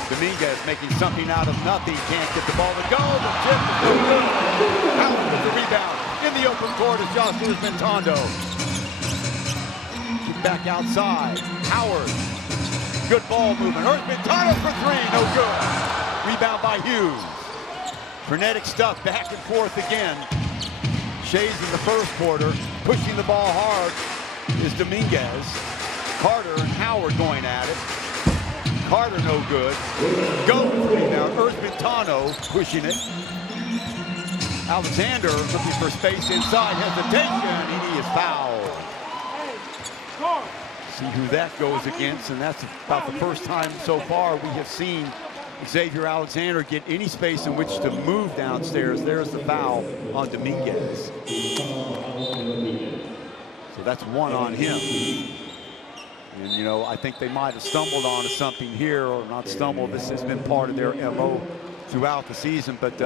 Dominguez making something out of nothing. Can't get the ball to go. The tip is no good. Howard with the rebound. In the open court is Joshua Bentondo. Kick back outside. Howard. Good ball movement. Bentondo for 3. No good. Rebound by Hughes. Frenetic stuff back and forth again. Shades in the first quarter. Pushing the ball hard is Dominguez. Carter and Howard going at it. Carter no good. Go rebound. Bentondo pushing it. Alexander looking for space inside. Hesitation, and he is fouled. See who that goes against, and that's about the first time so far we have seen Xavier Alexander get any space in which to move downstairs. There's the foul on Dominguez. So that's 1 on him. And, you know, I think they might have stumbled onto something here, or not stumbled. This has been part of their MO throughout the season. But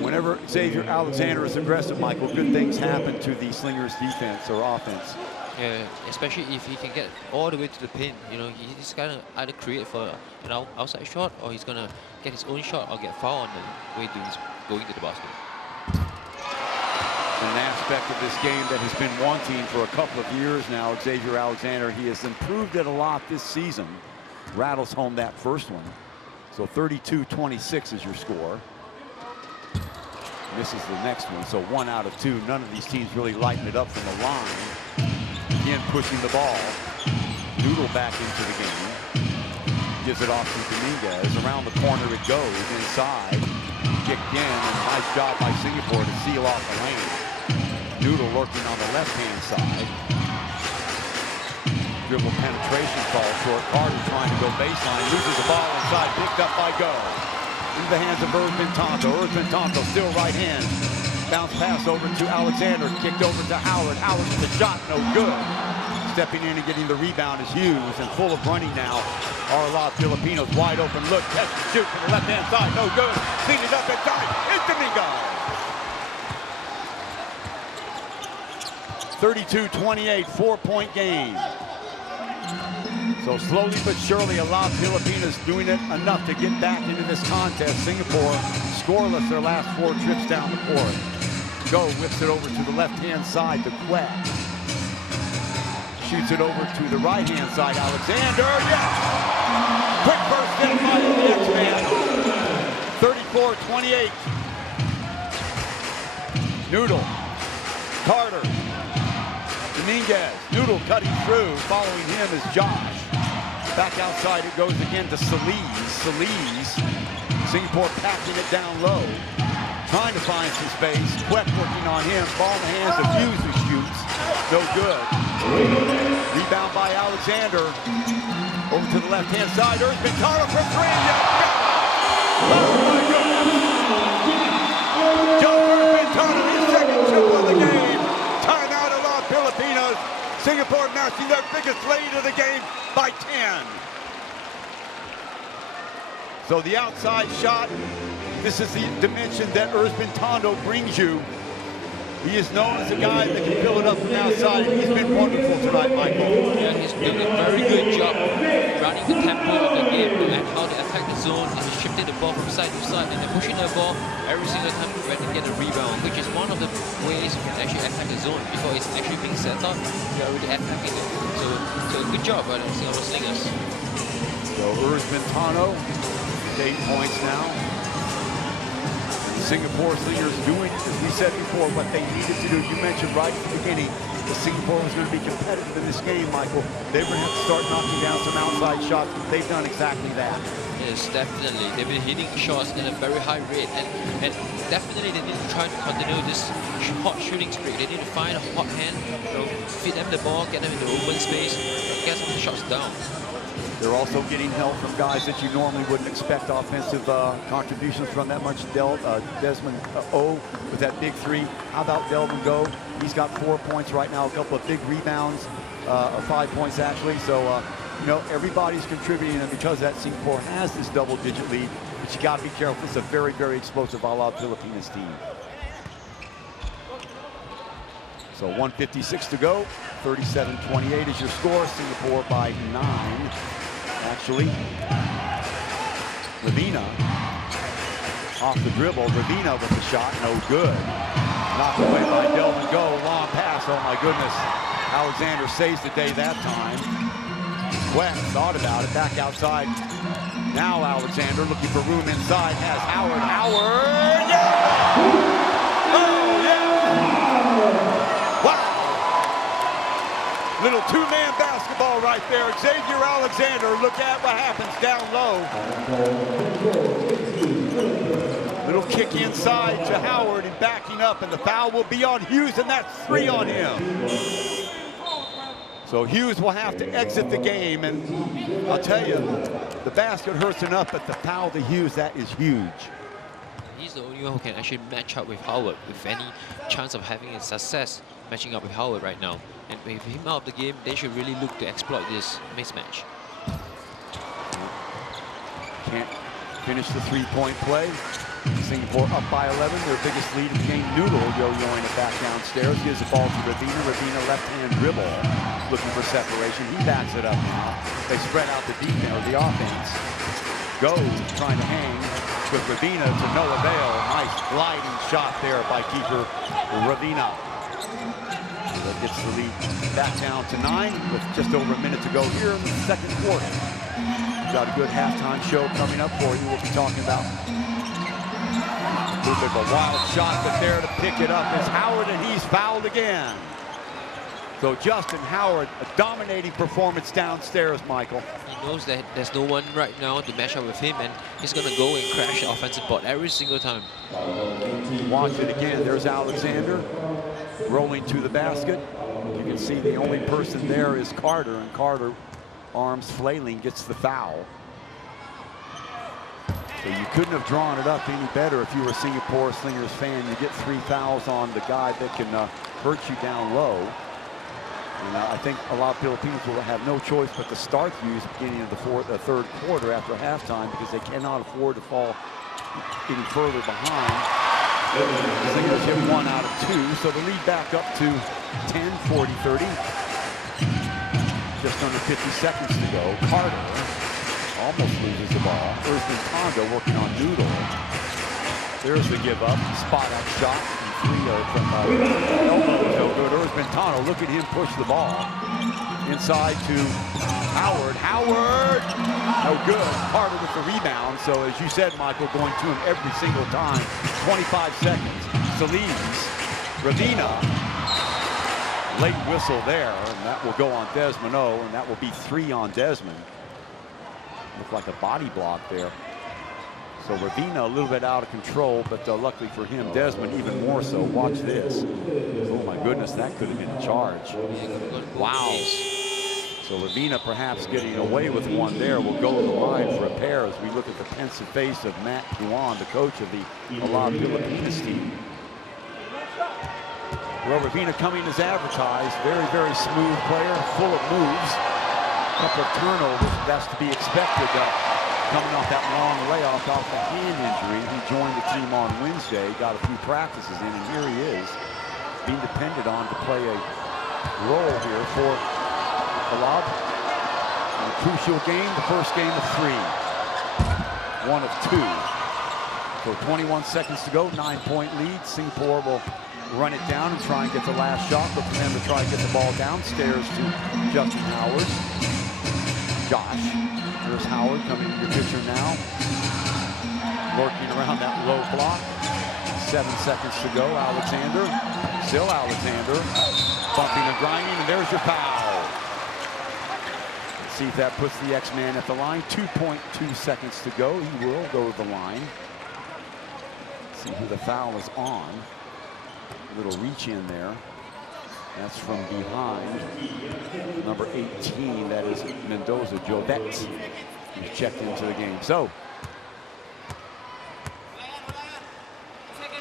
whenever Xavier Alexander is aggressive, Michael, good things happen to the Slingers defense or offense. Yeah, especially if he can get all the way to the paint. You know, he's going to either create for an outside shot, or he's going to get his own shot or get fouled on the way to going to the basket. An aspect of this game that has been wanting for a couple of years now, Xavier Alexander. He has improved it a lot this season. Rattles home that first one. So 32-26 is your score. And this is the next one. So 1 out of 2. None of these teams really lighten it up from the line. Again, pushing the ball. Noodle back into the game. Gives it off to Dominguez. Around the corner it goes. Inside. Kicked in. And nice job by Singapore to seal off the lane. Noodle lurking on the left-hand side. Dribble penetration call short. Carter trying to go baseline. Loses the ball inside. Picked up by Go. Into the hands of Bentondo. Bentondo still right hand. Bounce pass over to Alexander. Kicked over to Howard. Howard with the shot. No good. Stepping in and getting the rebound is Hughes. And full of running now are Alab Pilipinas. Wide open look. Catch and shoot to the left-hand side. No good. Clean it up inside. It's Dominguez. 32-28, 4-point game. So slowly but surely, Alab Pilipinas doing it enough to get back into this contest. Singapore scoreless their last 4 trips down the court. Go whips it over to the left-hand side to Quet. Shoots it over to the right-hand side. Alexander, yes! Quick first step by the X-Man. 34-28. Noodle. Carter. Dominguez. Noodle cutting through. Following him is Josh. Back outside it goes again to Salise. Singapore packing it down low. Trying to find some space. Quet working on him. Ball in the hands of Hughes, who shoots. No good. Rebound by Alexander. Over to the left-hand side. Bentondo for 3. Oh my goodness. Joe Bentondo, his second triple of the game. Timeout Alab Pilipinas. Singapore notching their biggest lead of the game by 10. So the outside shot This is the dimension that Erzban Tondo brings you. He is known as a guy that can fill it up from outside. He's been wonderful tonight, Michael. Yeah, he's doing a very good job running the tempo of the game and how to attack the zone. He's shifting the ball from side to side and then pushing the ball every single time when they get a rebound, which is one of the ways you can actually attack the zone. Before it's actually being set up, you're already attacking it. So good job by the Singapore Slingers. So Erzban Tondo, 8 points now. Singapore Slingers doing, as we said before, what they needed to do. You mentioned right at the beginning that Singapore was going to be competitive in this game, Michael. They were going to have to start knocking down some outside shots, but they've done exactly that. Yes, definitely. They've been hitting shots at a very high rate, and definitely they need to try to continue this hot shooting streak. They need to find a hot hand, feed them the ball, get them in the open space, get some shots down. They're also getting help from guys that you normally wouldn't expect offensive contributions from that much. Desmond O with that big three. How about Delvin Go? He's got 4 points right now, a couple of big rebounds, or 5 points actually. So, you know, everybody's contributing, and because that Singapore has this double-digit lead, but you got to be careful. It's a very, very explosive Alab Pilipinas team. So 1:56 to go. 37-28 is your score. Singapore by 9. Actually, Ravina off the dribble. Ravina with the shot, no good. Knocked away by Delvin Go. Long pass. Oh my goodness. Alexander saves the day that time. West thought about it. Back outside. Now Alexander looking for room inside. Has Howard. Howard. Yeah! Oh yeah! Wow! Little two-man basketball right there. Xavier Alexander, look at what happens down low. Little kick inside to Howard and backing up, and the foul will be on Hughes, and that's 3 on him. So Hughes will have to exit the game, and I'll tell you, the basket hurts enough, but the foul to Hughes, that is huge. He's the only one who can actually match up with Howard with any chance of having a success matching up with Howard right now. And with him out of the game, they should really look to exploit this mismatch. Can't finish the three-point play. Singapore up by 11, their biggest lead in the game. Noodle yo-yoing it back downstairs. Gives the ball to Ravina. Ravina left-hand dribble, looking for separation. He backs it up now. They spread out the defense, or the offense. Goes, trying to hang with Ravina to no avail. Nice gliding shot there by keeper Ravina. That gets the lead back down to 9 with just over a minute to go here in the second quarter. Got a good halftime show coming up for you. We'll be talking about a little bit of a wild shot, but there to pick it up is Howard, and he's fouled again. So Justin Howard, a dominating performance downstairs, Michael. He knows that there's no one right now to match up with him, and he's going to go and crash the offensive board every single time. Watch it again. There's Alexander rolling to the basket. You can see the only person there is Carter, and Carter, arms flailing, gets the foul. So you couldn't have drawn it up any better if you were a Singapore Slingers fan. You get 3 fouls on the guy that can hurt you down low. And I think Alab Pilipinas will have no choice but to start Hughes beginning of the third quarter after halftime, because they cannot afford to fall any further behind. The Slingers hit 1 out of 2, so the lead back up to 10, 40-30. Just under 50 seconds to go. Carter almost loses the ball. Erzban Tondo working on Noodle. There's the give up. Spot out shot. And 3 from elbow. No good. Erzban Tondo, look at him push the ball. Inside to Howard. Howard! No good. Carter with the rebound. So as you said, Michael, going to him every single time. 25 seconds. Salines. Ravina. Late whistle there, and that will go on Desmond O, and that will be 3 on Desmond. Looked like a body block there. So Ravina a little bit out of control, but luckily for him, Desmond even more so. Watch this. Oh my goodness, that could have been a charge. Wow. So Ravina perhaps getting away with one there. Will go to the line for a pair as we look at the pensive face of Matt Puan, the coach of the Alab Pilipinas team. Well, Ravina coming as advertised. Very, very smooth player, full of moves. A couple of turnovers, that's to be expected coming off that long layoff off the hand injury. He joined the team on Wednesday, got a few practices in, and here he is, being depended on to play a role here for Alab. In a crucial game, the first game of 3. 1 of 2. So 21 seconds to go, 9-point lead. Singapore will run it down and try and get the last shot. Look for them to try and get the ball downstairs to Justin Howard. Josh. There's Howard coming to the picture now. Working around that low block. 7 seconds to go. Alexander. Still Alexander. Bumping and grinding, and there's your foul. Let's see if that puts the X-Man at the line. 2.2 seconds to go. He will go to the line. Let's see who the foul is on. A little reach in there. That's from behind. Number 18, that is Mendoza, Jovette, who's checked into the game. So,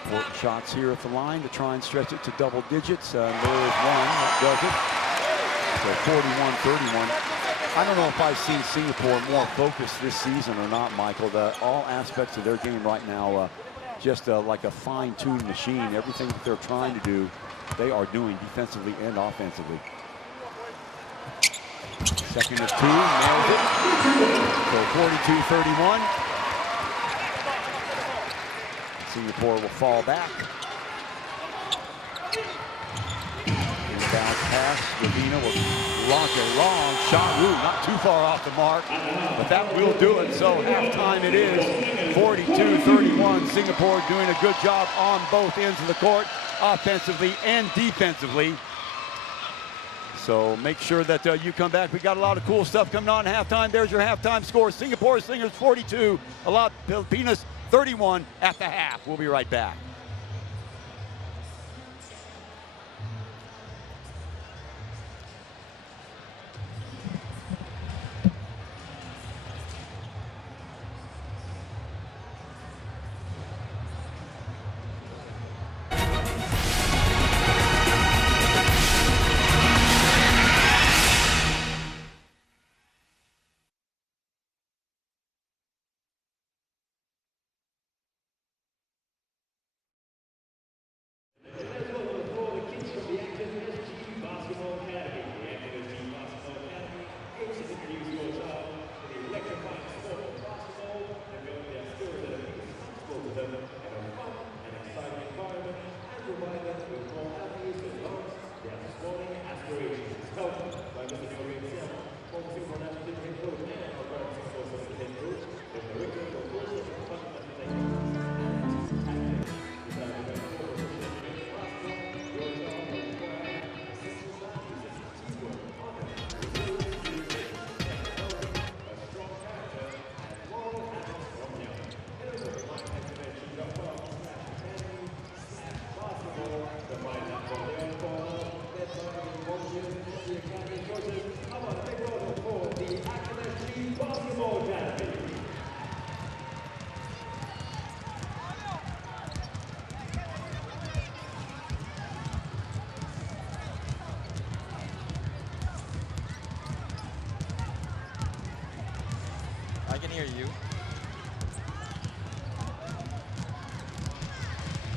4 shots here at the line to try and stretch it to double digits. There is one that does it. So 41-31. I don't know if I've seen Singapore more focused this season or not, Michael. All aspects of their game right now, just like a fine-tuned machine. Everything that they're trying to do, they are doing defensively and offensively. Second of 2, nails it. So 42-31. Singapore will fall back. Inbound pass. Ravina will launch a long shot. Ooh, not too far off the mark, but that will do it. So halftime it is 42-31. Singapore doing a good job on both ends of the court, offensively and defensively. So make sure that you come back. We got a lot of cool stuff coming on halftime. There's your halftime score. Singapore Slingers 42, Alab Pilipinas 31 at the half. We'll be right back. I can hear you.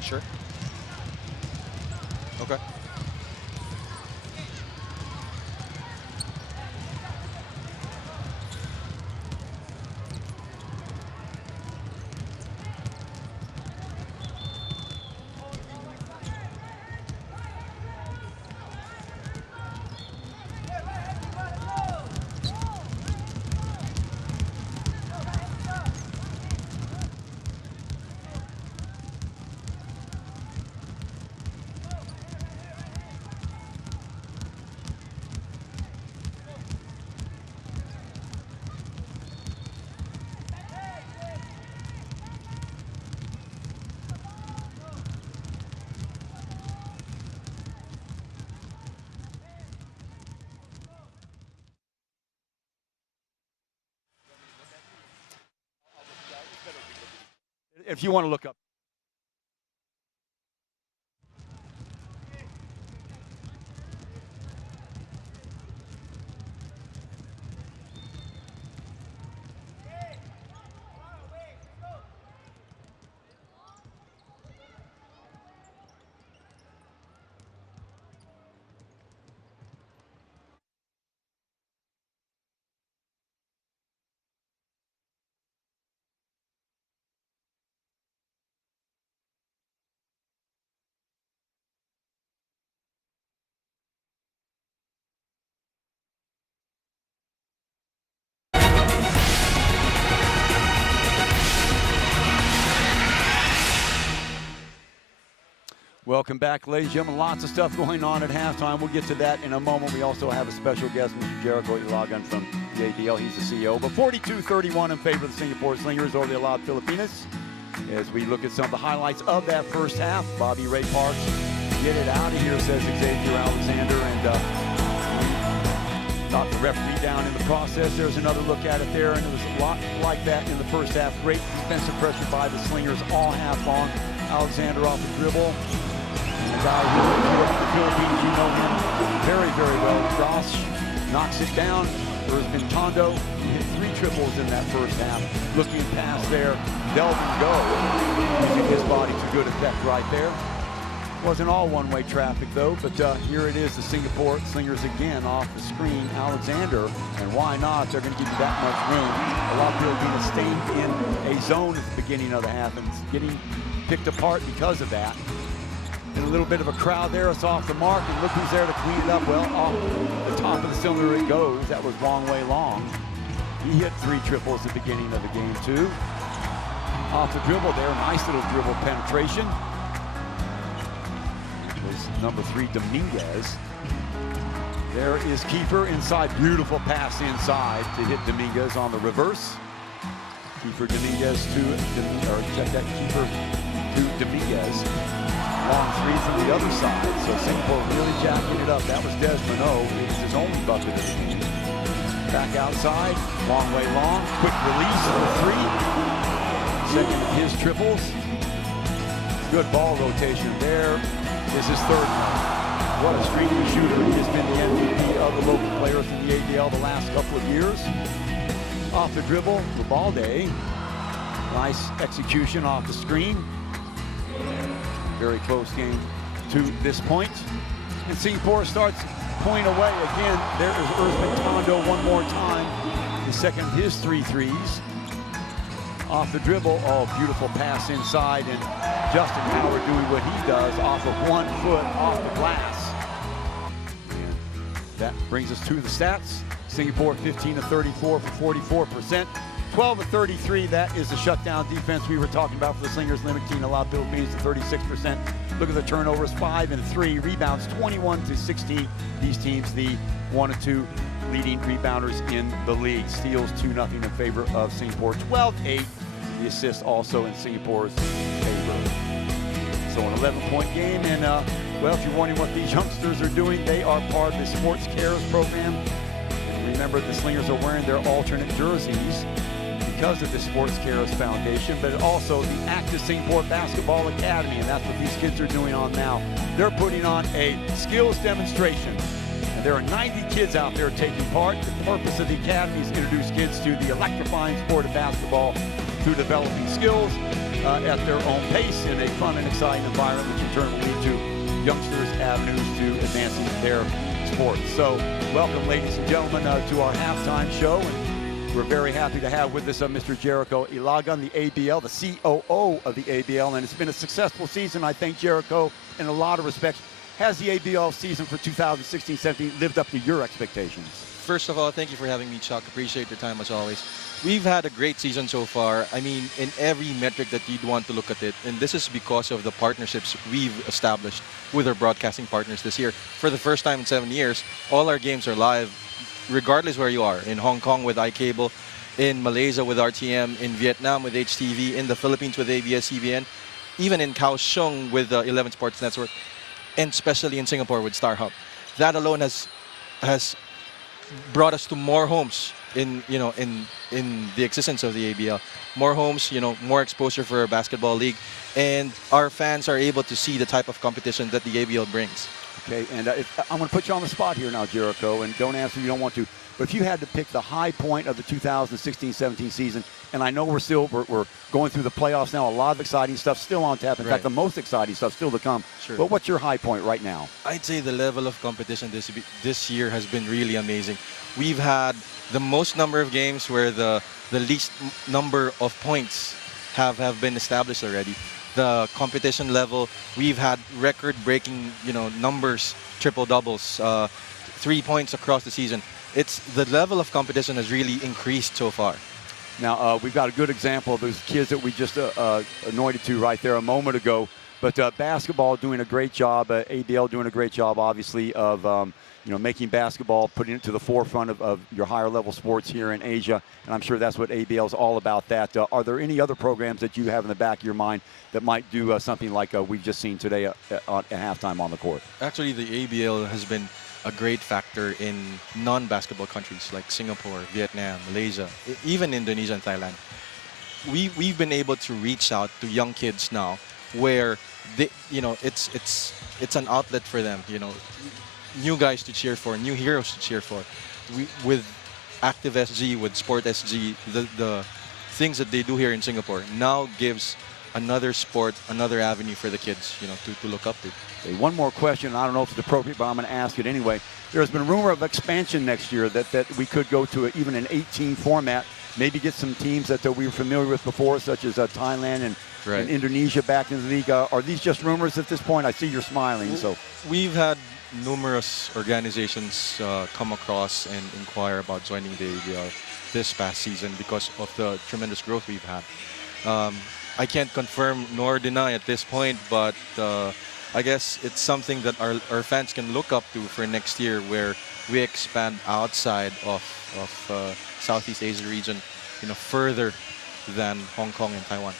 Sure. Okay. If you want to look up. Welcome back, ladies and gentlemen. Lots of stuff going on at halftime. We'll get to that in a moment. We also have a special guest, Mr. Jericho Ilagan from the ABL. He's the CEO. But 42-31 in favor of the Singapore Slingers over the Alab Pilipinas. As we look at some of the highlights of that first half, Bobby Ray Parks, get it out of here, says Xavier Alexander. And knocked the referee down in the process. There's another look at it there, and it was a lot like that in the first half. Great defensive pressure by the Slingers all half long. Alexander off the dribble. The guy who for the Philippines, you know him very, very well. Josh knocks it down. Erzbin Tondo hit 3 triples in that first half. Looking past there, Delvin Go using his body to good effect right there. Wasn't all one-way traffic though, but here it is, the Singapore Slingers again off the screen. Alexander, and why not? They're going to give you that much room. A lot of Filipinos staying in a zone at the beginning of the half and getting picked apart because of that. And a little bit of a crowd there. It's off the mark, and look who's there to clean it up. Well, off the top of the cylinder it goes. That was Wong Wei Long. He hit 3 triples at the beginning of the game too. Off the dribble there, nice little dribble penetration. It was number 3 Dominguez. There is Kiefer inside, beautiful pass inside to hit Dominguez on the reverse. Kiefer Dominguez to, or check that, Kiefer to Dominguez. Long 3 from the other side, so Singapore really jacking it up. That was Desmond O. It was his only bucket of the game. Back outside, Long Way Long, quick release for 3. Second of his triples. Good ball rotation there. This is third one. What a streaky shooter. He has been the MVP of the local players in the ABL the last couple of years. Off the dribble, Labalde. Nice execution off the screen. Very close game to this point. And Singapore starts pulling away again. There is Erzbin Tondo one more time. The second of his 3 threes. Off the dribble, oh, beautiful pass inside, and Justin Howard doing what he does off of 1 foot off the glass. And that brings us to the stats. Singapore 15 of 34 for 44%. 12 of 33, that is the shutdown defense we were talking about for the Slingers, limiting Alab Pilipinas to 36%. Look at the turnovers, 5 and 3. Rebounds, 21 to 16. These teams, the 1 and 2 leading rebounders in the league. Steals 2-0 in favor of Singapore. 12-8, the assist also in Singapore's favor. So an 11-point game, and well, if you're wondering what these youngsters are doing, they are part of the Sports Cares program. And remember, the Slingers are wearing their alternate jerseys because of the Sports Cares Foundation, but also the Active Singapore Basketball Academy, and that's what these kids are doing on now. They're putting on a skills demonstration, and there are 90 kids out there taking part. The purpose of the academy is to introduce kids to the electrifying sport of basketball through developing skills at their own pace in a fun and exciting environment, which in turn will lead to youngsters' avenues to advancing their sports. So welcome, ladies and gentlemen, to our halftime show. And we're very happy to have with us Mr. Jericho Ilagan, the ABL, the COO of the ABL, and it's been a successful season. I think Jericho, in a lot of respects, has the ABL season for 2016-17 lived up to your expectations? First of all, thank you for having me, Chuck. Appreciate your time as always. We've had a great season so far. I mean, in every metric that you'd want to look at it, and this is because of the partnerships we've established with our broadcasting partners this year. For the first time in 7 years, all our games are live, regardless where you are. In Hong Kong with iCable, in Malaysia with RTM, in Vietnam with HTV, in the Philippines with ABS-CBN, even in Kaohsiung with 11 Sports Network, and especially in Singapore with StarHub. That alone has brought us to more homes in the existence of the ABL. More homes, more exposure for our basketball league, and our fans are able to see the type of competition that the ABL brings. Okay, and I'm going to put you on the spot here now, Jericho, and don't answer if you don't want to. But if you had to pick the high point of the 2016-17 season, and I know we're going through the playoffs now, a lot of exciting stuff still on tap. In fact, the most exciting stuff still to come. Sure. But what's your high point right now? I'd say the level of competition this year has been really amazing. We've had the most number of games where the least number of points have been established already. The competition level, we've had record-breaking, numbers, triple-doubles, 3 points across the season. It's the level of competition has really increased so far. Now, we've got a good example of those kids that we just anointed to right there a moment ago. But basketball doing a great job, ABL doing a great job, obviously, of making basketball, putting it to the forefront of your higher level sports here in Asia. And I'm sure that's what ABL is all about. That are there any other programs that you have in the back of your mind that might do something like we've just seen today at halftime on the court? Actually, the ABL has been a great factor in non-basketball countries like Singapore, Vietnam, Malaysia, even Indonesia and Thailand. We've been able to reach out to young kids now, where they, it's an outlet for them. New guys to cheer for, new heroes to cheer for. With Active SG, with Sport SG, the things that they do here in Singapore now gives another sport, another avenue for the kids, to look up to. Okay, one more question. I don't know if it's appropriate, but I'm going to ask it anyway. There's been rumor of expansion next year that we could go to even an 18 format, maybe get some teams that we were familiar with before, such as Thailand and Indonesia back in the league. Are these just rumors at this point? I see you're smiling. So we've had numerous organizations come across and inquire about joining the ABL this past season because of the tremendous growth we've had. I can't confirm nor deny at this point, but I guess it's something that our fans can look up to for next year, where we expand outside of Southeast Asia region, further than Hong Kong and Taiwan.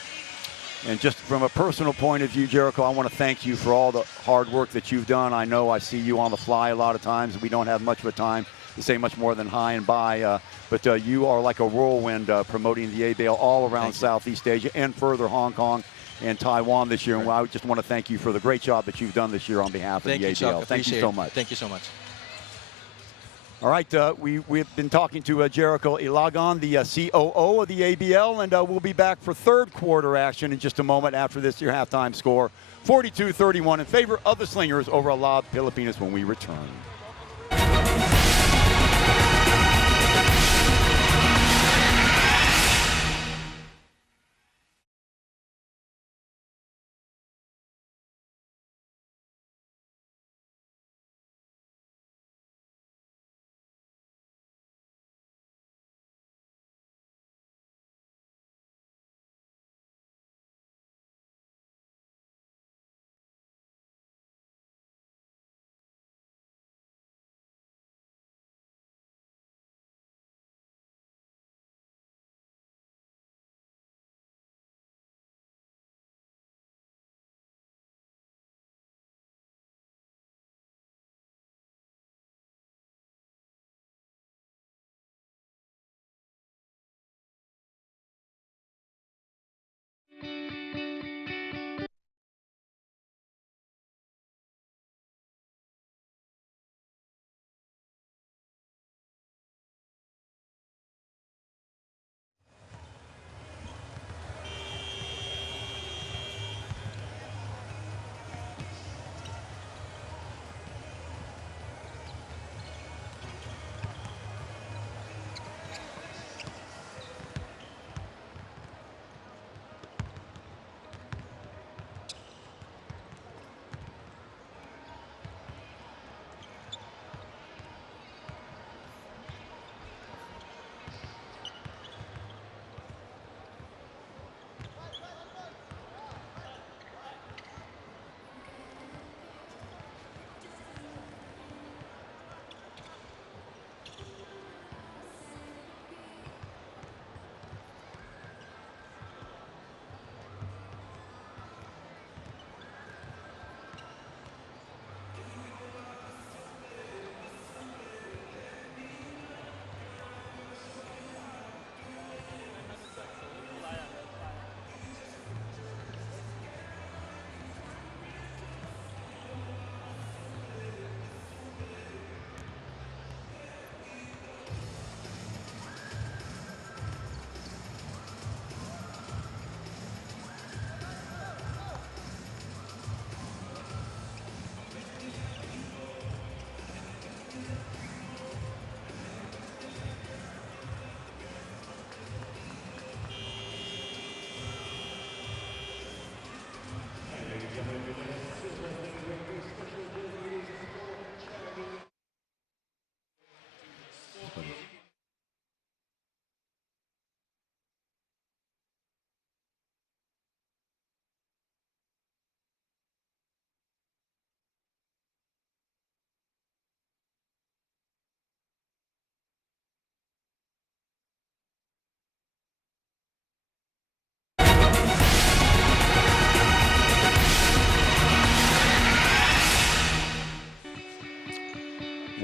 And just from a personal point of view, Jericho, I want to thank you for all the hard work that you've done. I know I see you on the fly a lot of times. We don't have much of a time to say much more than hi and bye, but you are like a whirlwind promoting the ABL all around Southeast Asia and further Hong Kong and Taiwan this year. And I just want to thank you for the great job that you've done this year on behalf of the ABL. Thank you so much. Thank you so much. All right, we've been talking to Jericho Ilagan, the COO of the ABL, and we'll be back for third quarter action in just a moment after this, your halftime score, 42-31 in favor of the Slingers over Alab Pilipinas when we return.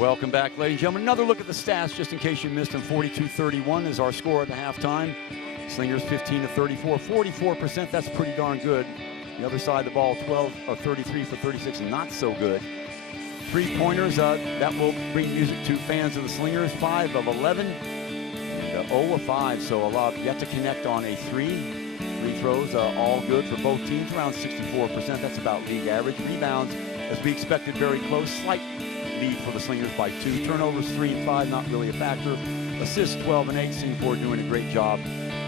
Welcome back, ladies and gentlemen. Another look at the stats, just in case you missed them. 42-31 is our score at the halftime. Slingers 15-34, 44%. That's pretty darn good. The other side of the ball, 33 for 36, not so good. 3-pointers, that will bring music to fans of the Slingers. 5 of 11 and 0 of 5. So Alab yet to connect on a 3. Free throws, all good for both teams, around 64%. That's about league average. Rebounds, as we expected, very close. Slight lead for the Slingers by 2. Turnovers 3 and 5, not really a factor. Assists 12 and 8. Singapore doing a great job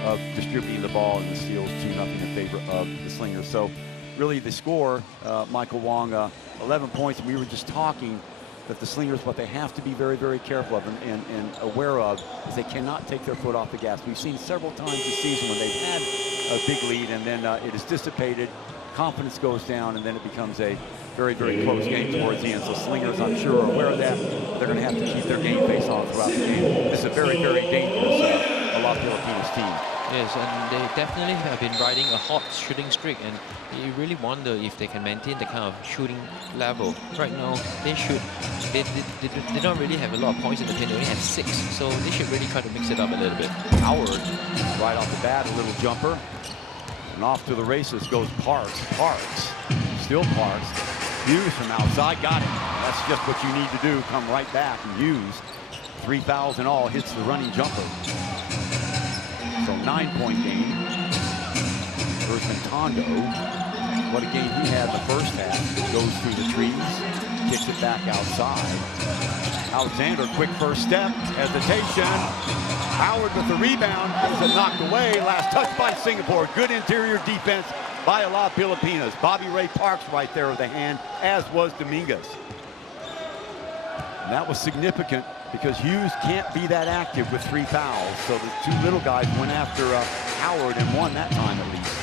of distributing the ball, and the steals 2-0 in favor of the Slingers. So really the score, Michael Wong, 11 points. We were just talking that the Slingers, what they have to be very, very careful of and aware of is they cannot take their foot off the gas. We've seen several times this season when they've had a big lead and then it is dissipated, confidence goes down, and then it becomes a very, very close game towards the end. So Slingers, I'm sure, are aware of that. They're going to have to keep their game face on throughout the game. This is a very, very dangerous Alab Pilipinas team. Yes, and they definitely have been riding a hot shooting streak, and you really wonder if they can maintain the kind of shooting level. Right now, they don't really have a lot of points in the paint. They only have 6, so they should really try to mix it up a little bit. Howard, right off the bat, a little jumper. And off to the races goes Parks. Still Parks. Hughes from outside, got it. That's just what you need to do, come right back. And Hughes, 3 fouls in all, hits the running jumper. So 9-point game. Earthman Tondo, what a game he had in the first half. Goes through the trees, kicks it back outside. Alexander, quick first step, hesitation. Howard with the rebound, gets it knocked away. Last touch by Singapore. Good interior defense by Alab Pilipinas. Bobby Ray Parks right there with the hand, as was Dominguez. And that was significant because Hughes can't be that active with 3 fouls. So the 2 little guys went after Howard and won that time at least.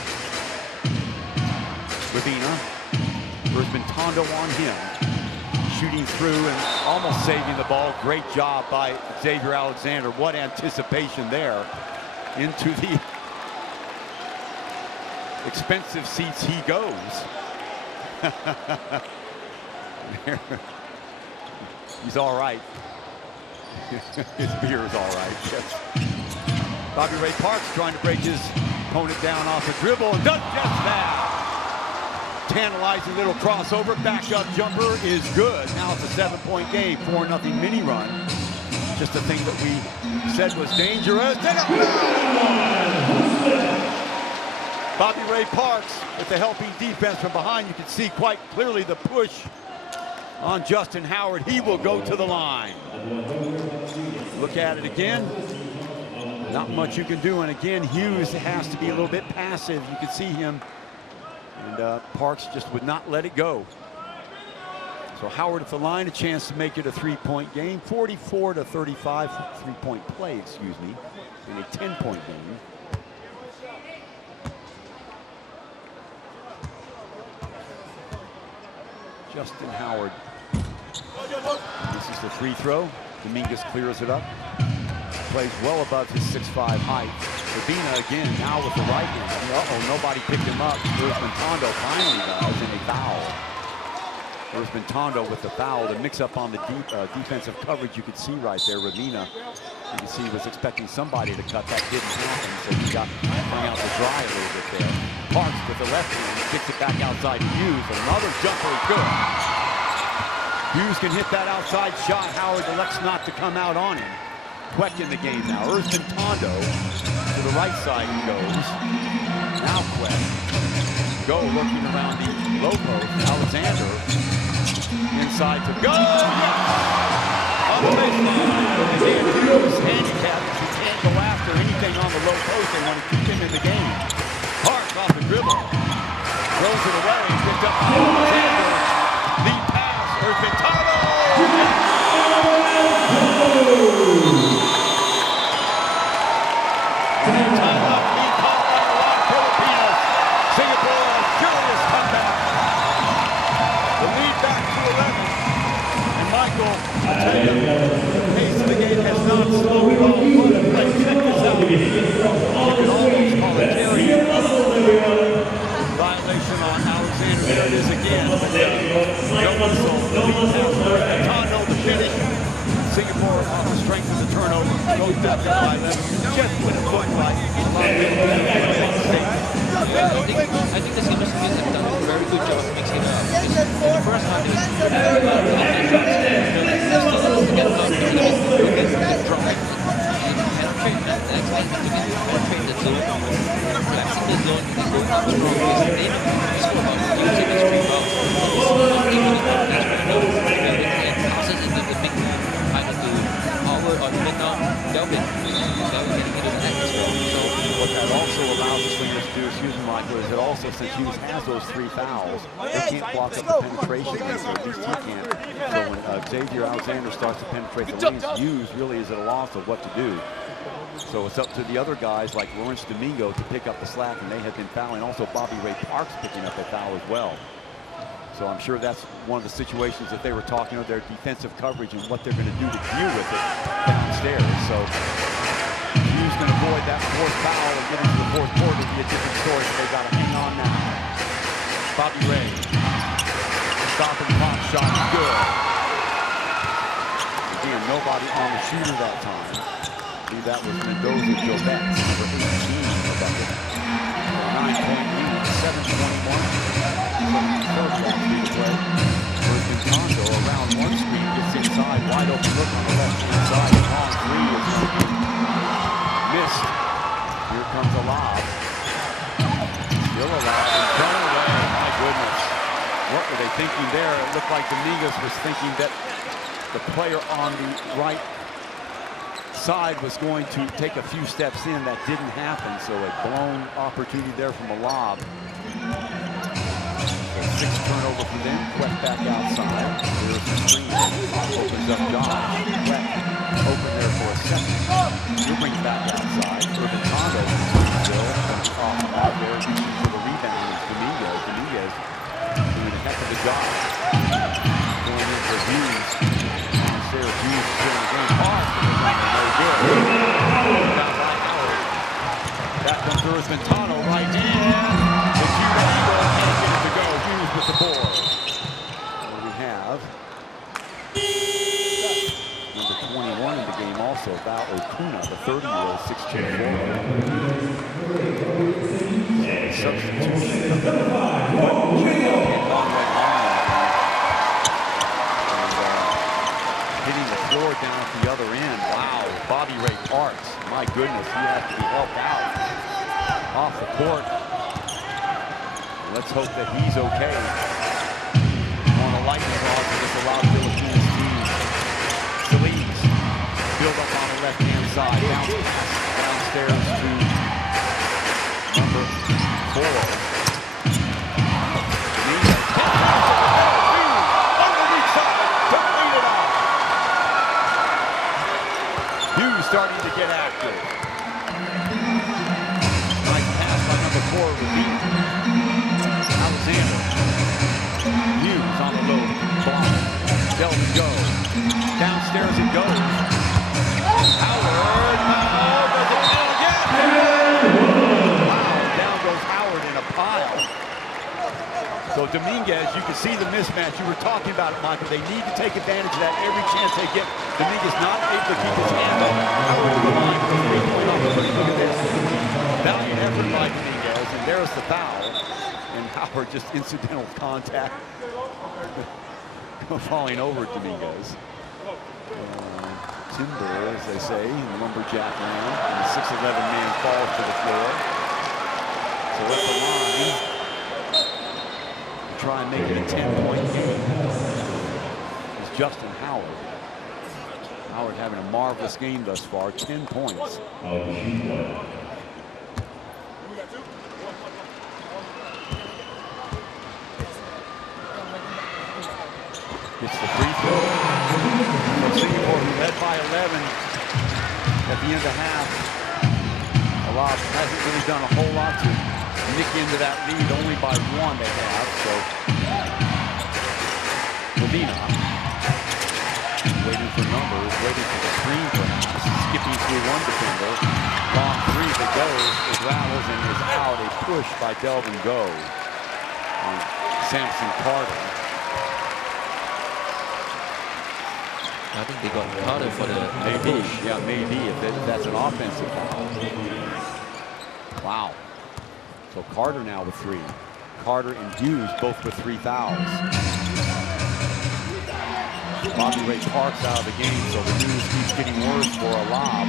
Ravina, Earthman Tondo on him. Shooting through and almost saving the ball. Great job by Xavier Alexander. What anticipation there. Into the expensive seats he goes. He's all right. His beer is all right. Yes. Bobby Ray Parks trying to break his opponent down off the dribble and does just that. Tantalizing little crossover, back up jumper is good. Now it's a 7-point game, 4-0 mini run. Just the thing that we said was dangerous. Bobby Ray Parks with the helping defense from behind. You can see quite clearly the push on Justin Howard. He will go to the line. Look at it again. Not much you can do. And again, Hughes has to be a little bit passive. You can see him. And Parks just would not let it go. So Howard at the line, a chance to make it a 3-point game. 44-35, 3-point play, excuse me, in a 10-point game. Justin Howard. This is the free throw. Dominguez clears it up. Plays well above his 6'5" height. Ravina again, now with the right hand. Uh-oh, nobody picked him up. Earthman Tondo finally does, and a foul. Earthman Tondo with the foul. The mix-up on the defensive coverage you could see right there. Ravina, you can see, was expecting somebody to cut. That didn't happen, so he got hung out to dry a little bit there. Parks with the left hand, kicks it back outside to Hughes, and another jumper is good. Hughes can hit that outside shot. Howard elects not to come out on him. Queck in the game now. Earthman Tondo to the right side he goes. Now Queck. Go looking around the low post. Alexander inside to go. Yes! On the baseline. Dan Hughes handicapped. He can't go after anything on the low post. They want to keep him in the game. Parks off the dribble. Throws it away. Picked up by Alexander. Lead pass. Earthman Tondo. Timeout being called by Alab Pilipinas. Singapore, a furious comeback. The lead back to 11. And Michael, I'll tell you, the pace of the game has not slowed at all. What a play. Check this out. You can almost call it carry. Violation on Alexander. There it is again. No whistle. The lead pass for Tondo to finish. Singapore off the strength of the turnover goes back up by 11. Just when it looked like a lot of people I think the Slingers have done a very good job of mixing it up. Because in the first half, they were still to get a lot of drive and penetrate that penetrate the zone, collapsing the zone, and going up strong. Because they score about using the street route. It's equally complex right now. And passes into the big man, either to Howard or even now Delvin. Delvin getting into the net as well. So what that also allows the Slingers to do, excuse me, Michael, is it also, since Hughes has those 3 fouls, they can't block up the penetration, so at least he can't. So when Xavier Alexander starts to penetrate the lanes, Hughes really is at a loss of what to do. So it's up to the other guys like Lawrence Domingo to pick up the slack, and they have been fouling. Also, Bobby Ray Parks picking up a foul as well. So I'm sure that's one of the situations that they were talking about, their defensive coverage and what they're going to do to deal with it downstairs. So Hughes going to avoid that 4th foul and get into the 4th quarter. It'll be a different story, but they've got to hang on now. Bobby Ray. Stopping pop shot is good. Again, nobody on the shooter that time. I believe that was Mendoza Jobet, number 18 of that game. 9-point lead, 7:21. First play. Versus Kondo around one screen, gets inside, wide open look on the left-hand side. Long 3 is missed. Here comes Alab. Still Alab and thrown away. My goodness. What were they thinking there? It looked like Dominguez was thinking that the player on the right side was going to take a few steps in. That didn't happen, so a blown opportunity there from Alab. 6th turnover for them. Quet back outside. There's the screen. Opens up Josh. Quet open there for a second. He'll bring it back outside. Urban Kondo still off out there. For the rebound is Dominguez. Dominguez doing a heck of a job. Going in for Hughes. Downstairs, Hughes still in the game. Hard. No good. Found by Howard. Back comes Urban Kondo right in. With the board. What we have number 21 in the game also, Val Okuna, the 30-year-old 6'2" forward. Substitution. Hitting the floor down at the other end. Wow, Bobby Ray Parks. My goodness, he has to be helped out off the court. Let's hope that he's okay. On a lightning rod for this Alab Pilipinas team. Slingers build up on the left-hand side. Downstairs to number 4. Hughes starting to get active. Nice pass by number 4, Ravine. Hughes on the low block. Delvin go. Downstairs it goes. Howard. Does it count again? Wow, down goes Howard in a pile. So Dominguez, you can see the mismatch. You were talking about it, Michael. They need to take advantage of that every chance they get. Dominguez not able to keep his hand on Howard to the line. Look at this. Valiant effort by Dominguez, and there's the foul. And Howard just incidental contact. Falling over Dominguez. Timber, as they say, in the lumberjack land. And the 6'11" man falls to the floor. So at the line, to try and make it a 10-point game is Justin Howard. Howard having a marvelous game thus far, 10 points. Gets the free throw. From Singapore, who led by 11 at the end of the half. Alab hasn't really done a whole lot to nick into that lead, only by 1 they have. So Medina waiting for numbers, waiting for the screen perhaps, skipping through one defender. Long 3 that goes, it rattles and is out. A push by Delvin Go on Samson Carter. I think they got Carter for the Maybe, push. yeah, maybe if that's an offensive foul. Wow. So Carter now with 3. Carter and Hughes both with 3 fouls. Bobby Ray Parks out of the game, so the news keeps getting worse for Alab.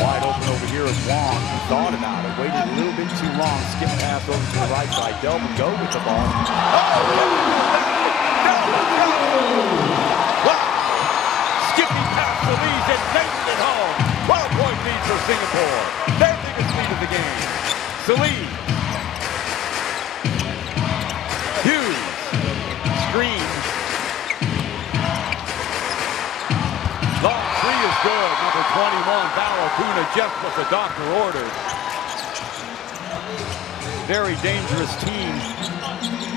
Wide open over here is Wong. He thought about it, waited a little bit too long. Skip pass over to the right side. Delvin go with the ball. Wow! Skipping past the leads and making it home. 12-point lead for Singapore. Their biggest lead of the game. Salih. Hughes. Screen. Long 3 is good. Number 21, Valakuna, just what the doctor ordered. Very dangerous team.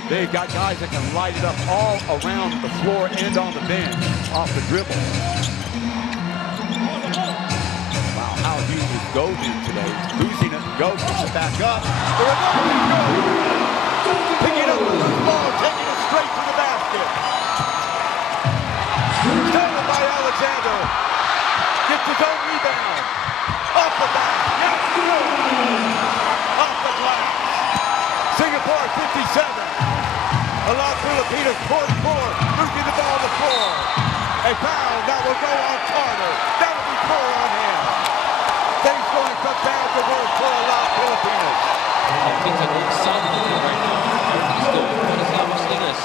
They've got guys that can light it up all around the floor and on the bench off the dribble. Wow, how Hughes is goaded today. Losing it, go, push it back up. Picking up the loose ball, taking it straight to the basket. Stolen by Alexander. Gets his own rebound. Off the back. Yes. Off the glass. Singapore 57. Alab Pilipinas 44. Losing the ball on the floor. A foul that will go on Carter. That will be 4 on him. Things going from bad to worse for Alab Pilipinas. Things are going south right now. Everything's good for the Singapore Slingers.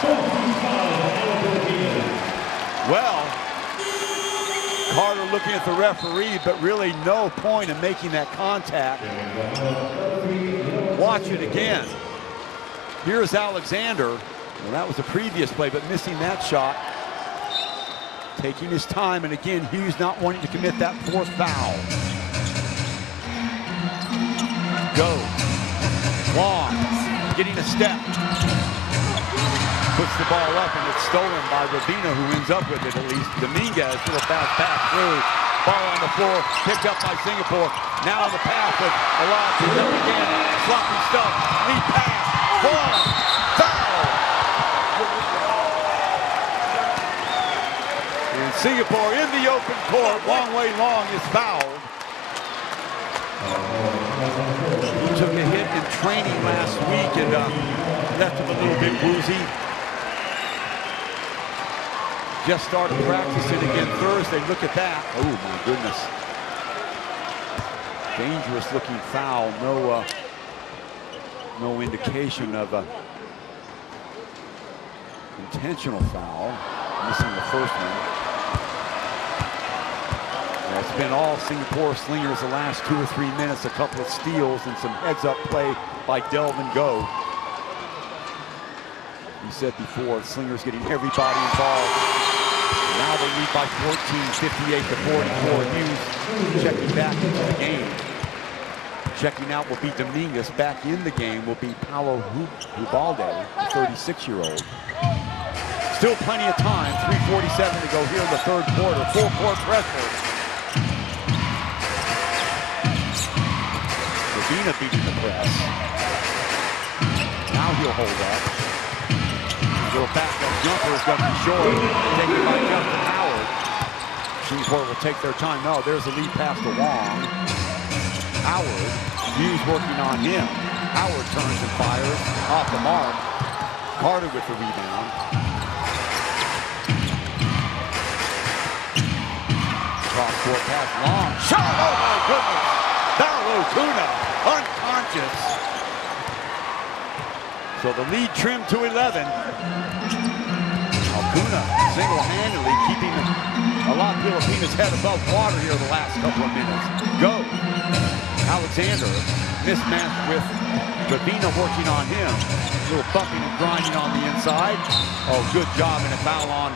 Well, Carter looking at the referee, but really no point in making that contact. Watch it again. Here's Alexander. Well, that was the previous play, but missing that shot. Taking his time, and again, Hughes not wanting to commit that 4th foul. Go. Long, getting a step. Puts the ball up, and it's stolen by Ravina, who ends up with it at least. Dominguez, little bounce pass through. Ball on the floor, picked up by Singapore. Now on the pass with Alab, picked up again. Sloppy stuff, lead pass, ball, foul. And Singapore in the open court, Wong Wei Long is fouled. He took a hit in training last week and left him a little bit woozy. Just started practicing again Thursday. Look at that. Oh, my goodness. Dangerous looking foul. No indication of a intentional foul. Missing the first one. Yeah, it's been all Singapore Slingers the last 2 or 3 minutes. A couple of steals and some heads-up play by Delvin Go. We said before, Slingers getting everybody involved. Now they lead by 14, 58-44. Hughes checking back into the game. Checking out will be Dominguez. Back in the game will be Paulo Ubalde, the 36-year-old. Still plenty of time. 3:47 to go here in the 3rd quarter. Full court pressure. Ravina beating the press. Now he'll hold up. Little back-up jumper is going to be short. Taken by Justin Howard. Singapore will take their time. No, there's a lead pass to Wong. Howard, Hughes working on him. Howard turns and fires off the mark. Carter with the rebound. Cross-court pass, long shot. Oh my goodness! Valakuna, unconscious. So the lead trimmed to 11. Alcuna single-handedly keeping Alab Pilipinas' head above water here the last couple of minutes. Go. Alexander mismatched with Ravina working on him. A little bumping and grinding on the inside. Oh, good job and a foul on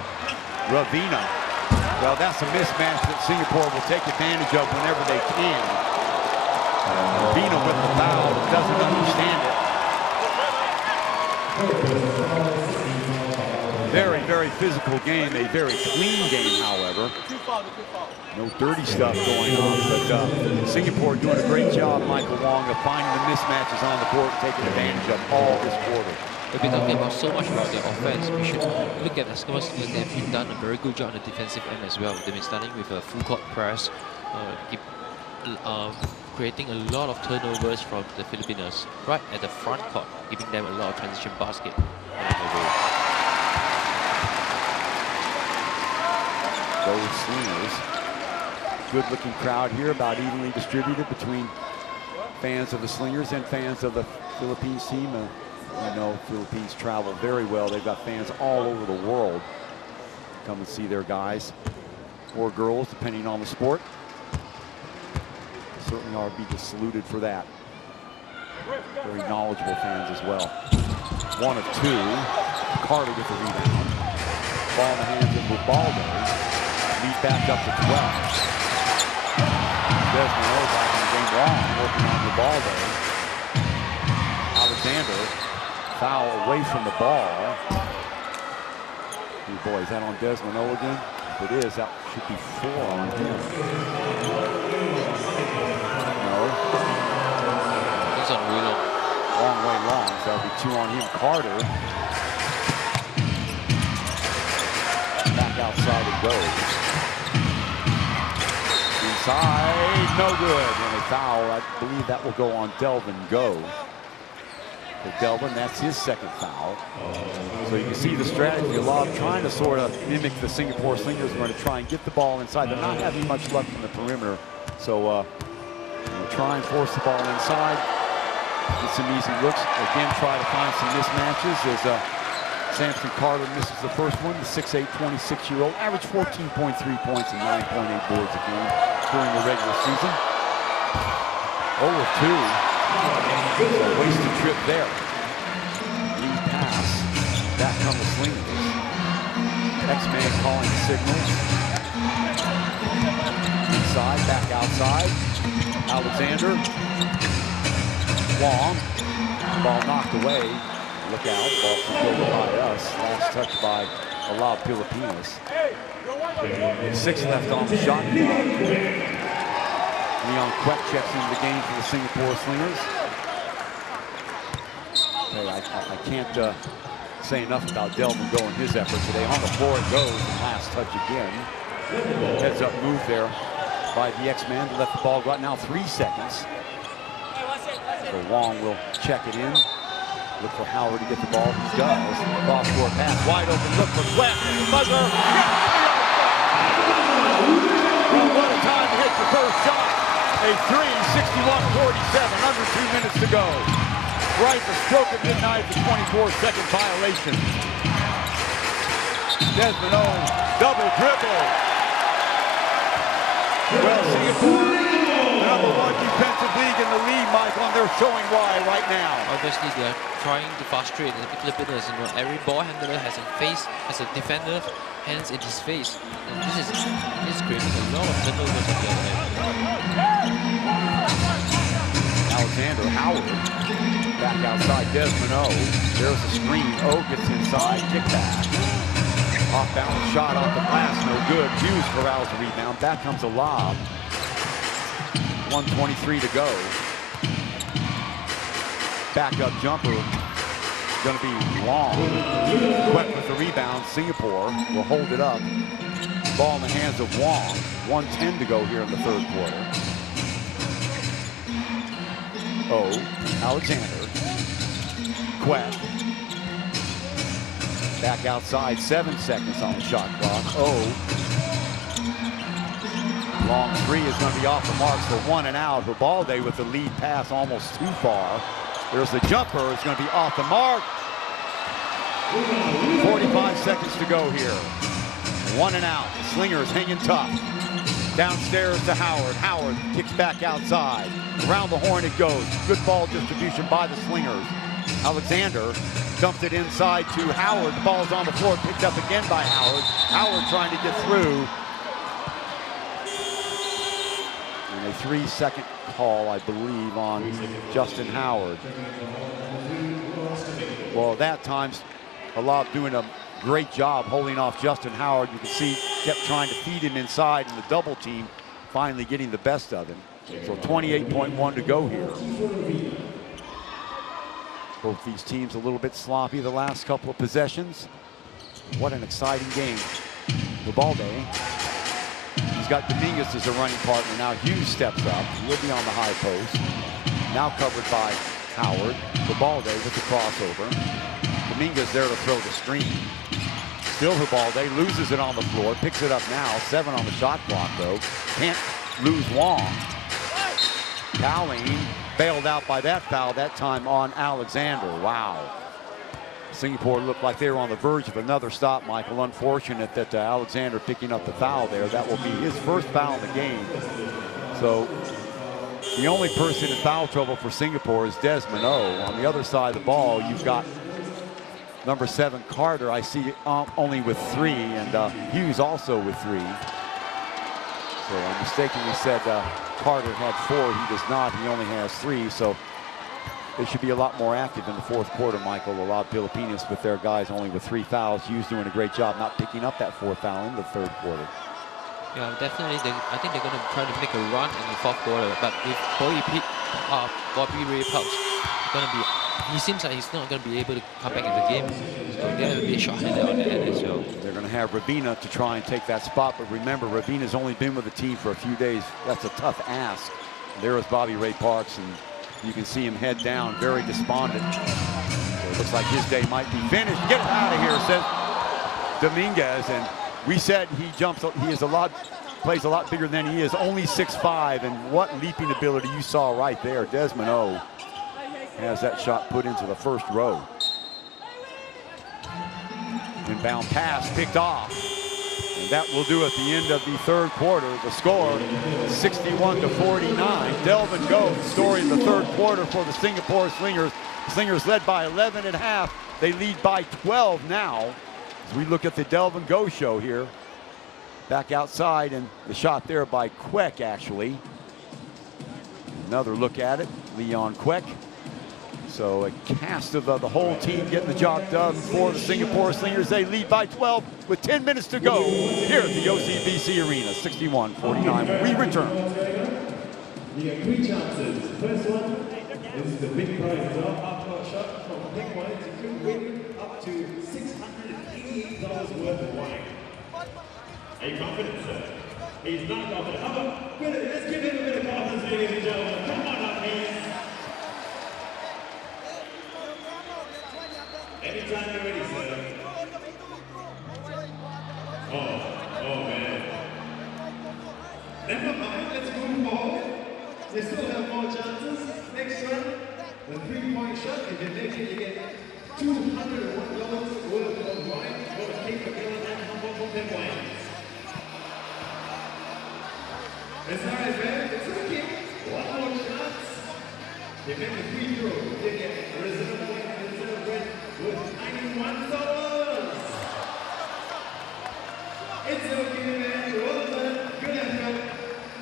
Ravina. Well, that's a mismatch that Singapore will take advantage of whenever they can. Ravina with the foul doesn't understand it. Very, very physical game, a very clean game, however. No dirty stuff going on, but Singapore doing a great job, Michael Wong, of finding the mismatches on the court and taking advantage of all this quarter. We've been talking about so much about their offense. We should look at Eskimo Slingers. They've done a very good job on the defensive end as well. They've been starting with a full court press, creating a lot of turnovers from the Filipinos right at the front court, giving them a lot of transition basket on the way. Those Slingers. Good-looking crowd here, about evenly distributed between fans of the Slingers and fans of the Philippines team. You know, Philippines travel very well. They've got fans all over the world come and see their guys or girls, depending on the sport. Certainly ought to be just saluted for that. Very knowledgeable fans as well. 1 of 2. Carter with the rebound. Ball in the hands of Ubaldo. Lead back up to 12. Desmond back in the game long, working on Ubaldo. Alexander, foul away from the ball. Oh boy, is that on Desmond again? If it is, that should be 4 on him. No. That's on Willow. Long way long, so that'll be 2 on him. Carter. Back outside it goes. Inside, no good. And a foul, I believe that will go on Delvin Go. For Delvin, that's his 2nd foul. So you can see the strategy. Alab trying to sort of mimic the Singapore Slingers. We're going to try and get the ball inside. They're not having much luck from the perimeter. So try and force the ball inside. Get some easy looks. Again, try to find some mismatches as Samson Carter misses the first one. The 6'8", 26-year-old averaged 14.3 points and 9.8 boards a game during the regular season. 0 of 2. A wasted trip there. Lead pass. Back come the Slingers. X-Man calling the signals. Inside, back outside. Alexander. Long. Ball knocked away. Look out, ball controlled by us. Last touch by Alab Pilipinas. 6 left on the shot clock. Leon Quet checks into the game for the Singapore Slingers. Okay, I can't say enough about Delvin Go and his effort today. On the floor it goes, and last touch again. Heads up move there by the X-Man to let the ball go out. Now 3 seconds. So Wong will check it in. Look for Howard to get the ball. He does. Cross-court pass, wide open. Look for Quet. Buzzer. Well, what a time to hit the first shot. A 3, 61-47, under 2 minutes to go. Right the stroke of midnight, the 24-second violation. Desmond O, double dribble. Well, Singapore, the #1 defensive league in the league, Michael, and they're showing why right now. Obviously, they're trying to frustrate the Filipinos. You know, every ball handler has a face, has a defender, hands in his face. And this is creating a lot of turnovers on the other end. Alexander Howard back outside Desmond O. There's the screen. O gets inside, kick back. Off balance shot off the glass, no good. Hughes corrals the rebound. Back comes Alab. 1:23 to go. Backup jumper. Going to be long. Quet with the rebound. Singapore will hold it up. Ball in the hands of Wong. 1:10 to go here in the 3rd quarter. O. Alexander. Quet. Back outside. 7 seconds on the shot clock. O. Long 3 is going to be off the mark for 1 and out. Ubaldo with the lead pass almost too far. There's the jumper. It's going to be off the mark. 45 seconds to go here. 1 and out. Slingers hanging tough. Downstairs to Howard. Howard kicks back outside. Around the horn it goes. Good ball distribution by the Slingers. Alexander dumped it inside to Howard. The ball's on the floor. Picked up again by Howard. Howard trying to get through. And a 3-second call, I believe, on Justin Howard. Well, that time's Alab doing a great job holding off Justin Howard. You can see kept trying to feed him inside, and the double team finally getting the best of him. So 28.1 to go here. Both these teams a little bit sloppy the last couple of possessions. What an exciting game. Ubalde. He's got Dominguez as a running partner. Now Hughes steps up. He'll be on the high post. Now covered by Howard. Ubalde with the crossover. Dominguez there to throw the screen. Still Ubalde loses it on the floor. Picks it up now. 7 on the shot clock though. Can't lose Wong. Dowling bailed out by that foul, that time on Alexander. Wow. Singapore looked like they were on the verge of another stop, Michael. Unfortunate that Alexander picking up the foul there. That will be his first foul in the game. So the only person in foul trouble for Singapore is Desmond O. On the other side of the ball, you've got number 7, Carter. I see only with 3, and Hughes also with 3. So I mistakenly said Carter had 4. He does not. He only has 3. So they should be a lot more active in the fourth quarter, Michael. Alab Pilipinas with their guys only with 3 fouls. Hughes doing a great job not picking up that 4th foul in the third quarter. Yeah, definitely. I think they're going to try to make a run in the fourth quarter. But with Bobby Ray Parks, he seems like he's not going to be able to come back in the game. So they're going to be a short handed on the end as well. They're going to have Ravina to try and take that spot. But remember, Ravina's only been with the team for a few days. That's a tough ask. There is Bobby Ray Parks, and you can see him head down, very despondent. So it looks like his day might be finished. Get it out of here, says Dominguez. And we said he jumps, he is plays a lot bigger than he is, only 6'5", and what leaping ability you saw right there. Desmond O has that shot put into the first row. Inbound pass picked off. And that will do at the end of the third quarter. The score, 61-49. Delvin Goh, story in the third quarter for the Singapore Slingers. Slingers led by 11 at half. They lead by 12 now. As we look at the Delvin Goh show here. Back outside, and the shot there by Queck, actually. Another look at it, Leon Queck. So a cast of the whole team getting the job done for the Singapore Slingers. They lead by 12 with 10 minutes to go here at the OCBC Arena, 61-49. We return. You got 3 chances. First one is the big prize half-court shot from Pick Wine. You could win up to $688 worth of wine. Are you confident, sir? He's not confident. How about, let's give him a bit of confidence, ladies and gentlemen. Come on up, please. Anytime you're ready, sir. Oh man. Never mind, let's move forward. They still have more chances. Next one, the 3-point shot. If you make it, you get $201 worth of wine for the King of Gillis and Humboldt Pick Wine. It's alright, man. It's okay. 1 more shot. You make a free throw. You get a reserve win with $91. It's okay, man. Well done. Good effort.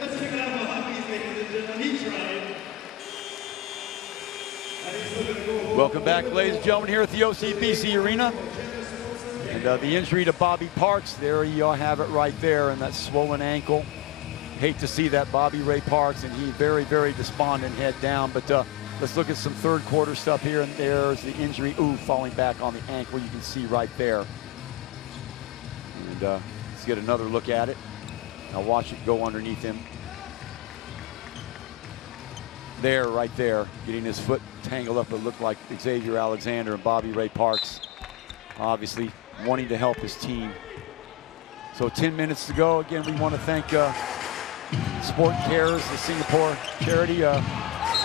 Let's check it out for Hoppies, ladies and gentlemen. He tried. Welcome back, ladies and gentlemen, here at the OCBC Arena. And the injury to Bobby Parks, there you have it right there, and that swollen ankle. Hate to see that, Bobby Ray Parks, and he very, very despondent, head down. But let's look at some third quarter stuff here, and there's the injury. Ooh, falling back on the ankle, you can see right there. And let's get another look at it. Now watch it go underneath him. There, right there, getting his foot tangled up. It looked like Xavier Alexander and Bobby Ray Parks, obviously wanting to help his team. So 10 minutes to go. Again, we want to thank Sport Cares, the Singapore charity.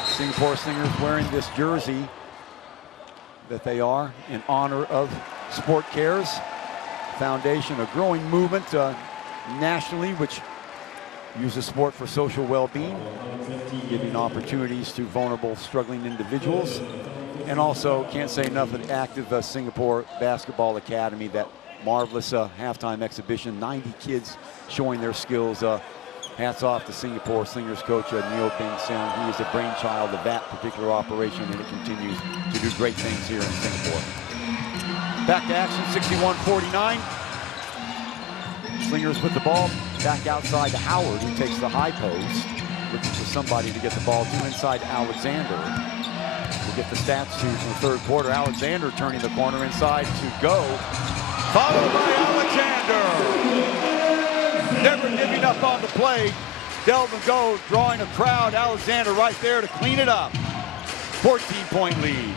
Singapore Slingers wearing this jersey that they are in honor of Sport Cares Foundation, a growing movement nationally which uses sport for social well-being, giving opportunities to vulnerable, struggling individuals. And also, can't say enough of the active Singapore Basketball Academy, that marvelous halftime exhibition, 90 kids showing their skills. Hats off to Singapore Slingers coach Neil Beng Seong. He is the brainchild of that particular operation, and it continues to do great things here in Singapore. Back to action, 61-49. Slingers with the ball back outside to Howard, who takes the high post, looking for somebody to get the ball to inside Alexander. Will get the stats to the third quarter. Alexander turning the corner inside to go. Followed by Alexander. Never giving up on the play. Delvin Go drawing a crowd. Alexander right there to clean it up. 14-point lead.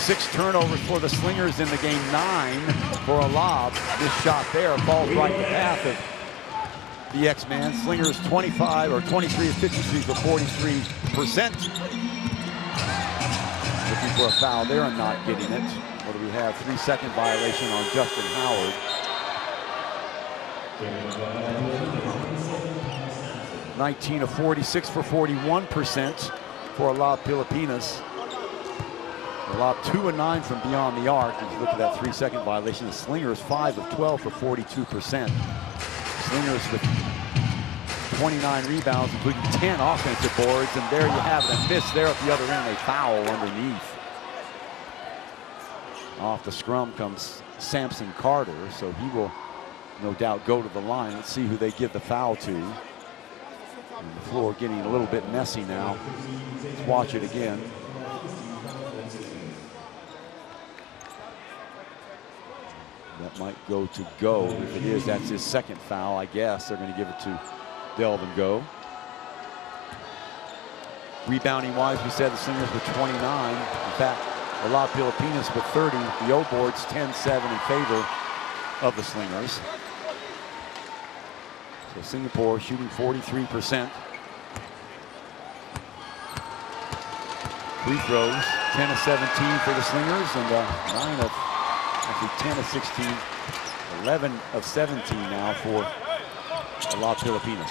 6 turnovers for the Slingers in the game, 9 for Alab. This shot there falls right in the path of the X-Man. Slingers 23 of 53 for 43%. Looking for a foul there and not getting it. What do we have? 3-second violation on Justin Howard. 19 of 46 for 41% for Alab Pilipinas. Alab 2 of 9 from beyond the arc. If you look at that 3-second violation, the Slingers 5 of 12 for 42%. Slingers with 29 rebounds, including 10 offensive boards, and there you have it. A miss there at the other end. A foul underneath. Off the scrum comes Samson Carter, so he will no doubt go to the line. Let's see who they give the foul to. And the floor getting a little bit messy now. Let's watch it again. That might go to Go. If it is, that's his second foul, I guess. They're going to give it to Delvin Go. Rebounding wise, we said the Slingers with 29. In fact, Alab Pilipinas with 30. The O-boards 10-7 in favor of the Slingers. So Singapore shooting 43%. Free throws, 10 of 17 for the Slingers, and 10 of 16, 11 of 17 now for Alab Pilipinas.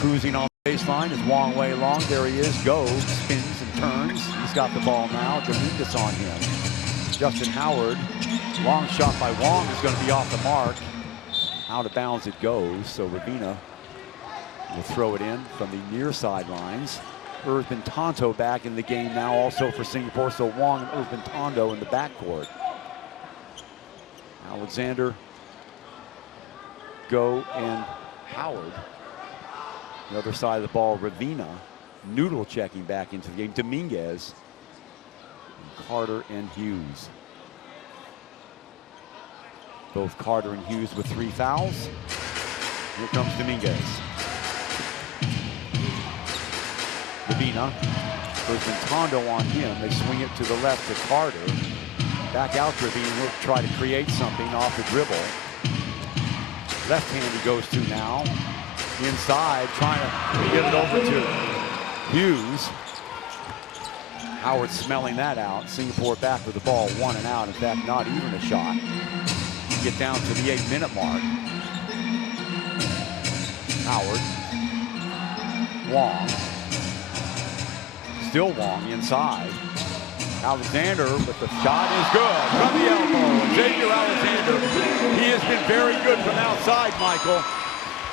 Cruising on the baseline is Wong Wei Long. There he is. Go, spins and turns. He's got the ball now. Dominguez on him. Justin Howard. Long shot by Wong is going to be off the mark. Out of bounds it goes. So Ravina will throw it in from the near sidelines. Urbin Tonto back in the game now also for Singapore. So Wong and Urbin Tonto in the backcourt. Alexander, Go, and Howard. The other side of the ball, Ravina. Noodle checking back into the game. Dominguez, and Carter and Hughes. Both Carter and Hughes with 3 fouls. Here comes Dominguez. Ravina. Urbin Tonto on him. They swing it to the left to Carter. Back out to Ravina. He'll try to create something off the dribble. Left hand he goes to now. Inside, trying to get it over to Hughes. Howard smelling that out. Singapore back with the ball, 1 and out. In fact, not even a shot. Get down to the 8-minute mark. Howard. Wong. Still Wong inside. Alexander, but the shot is good from the elbow. Xavier Alexander, he has been very good from outside, Michael.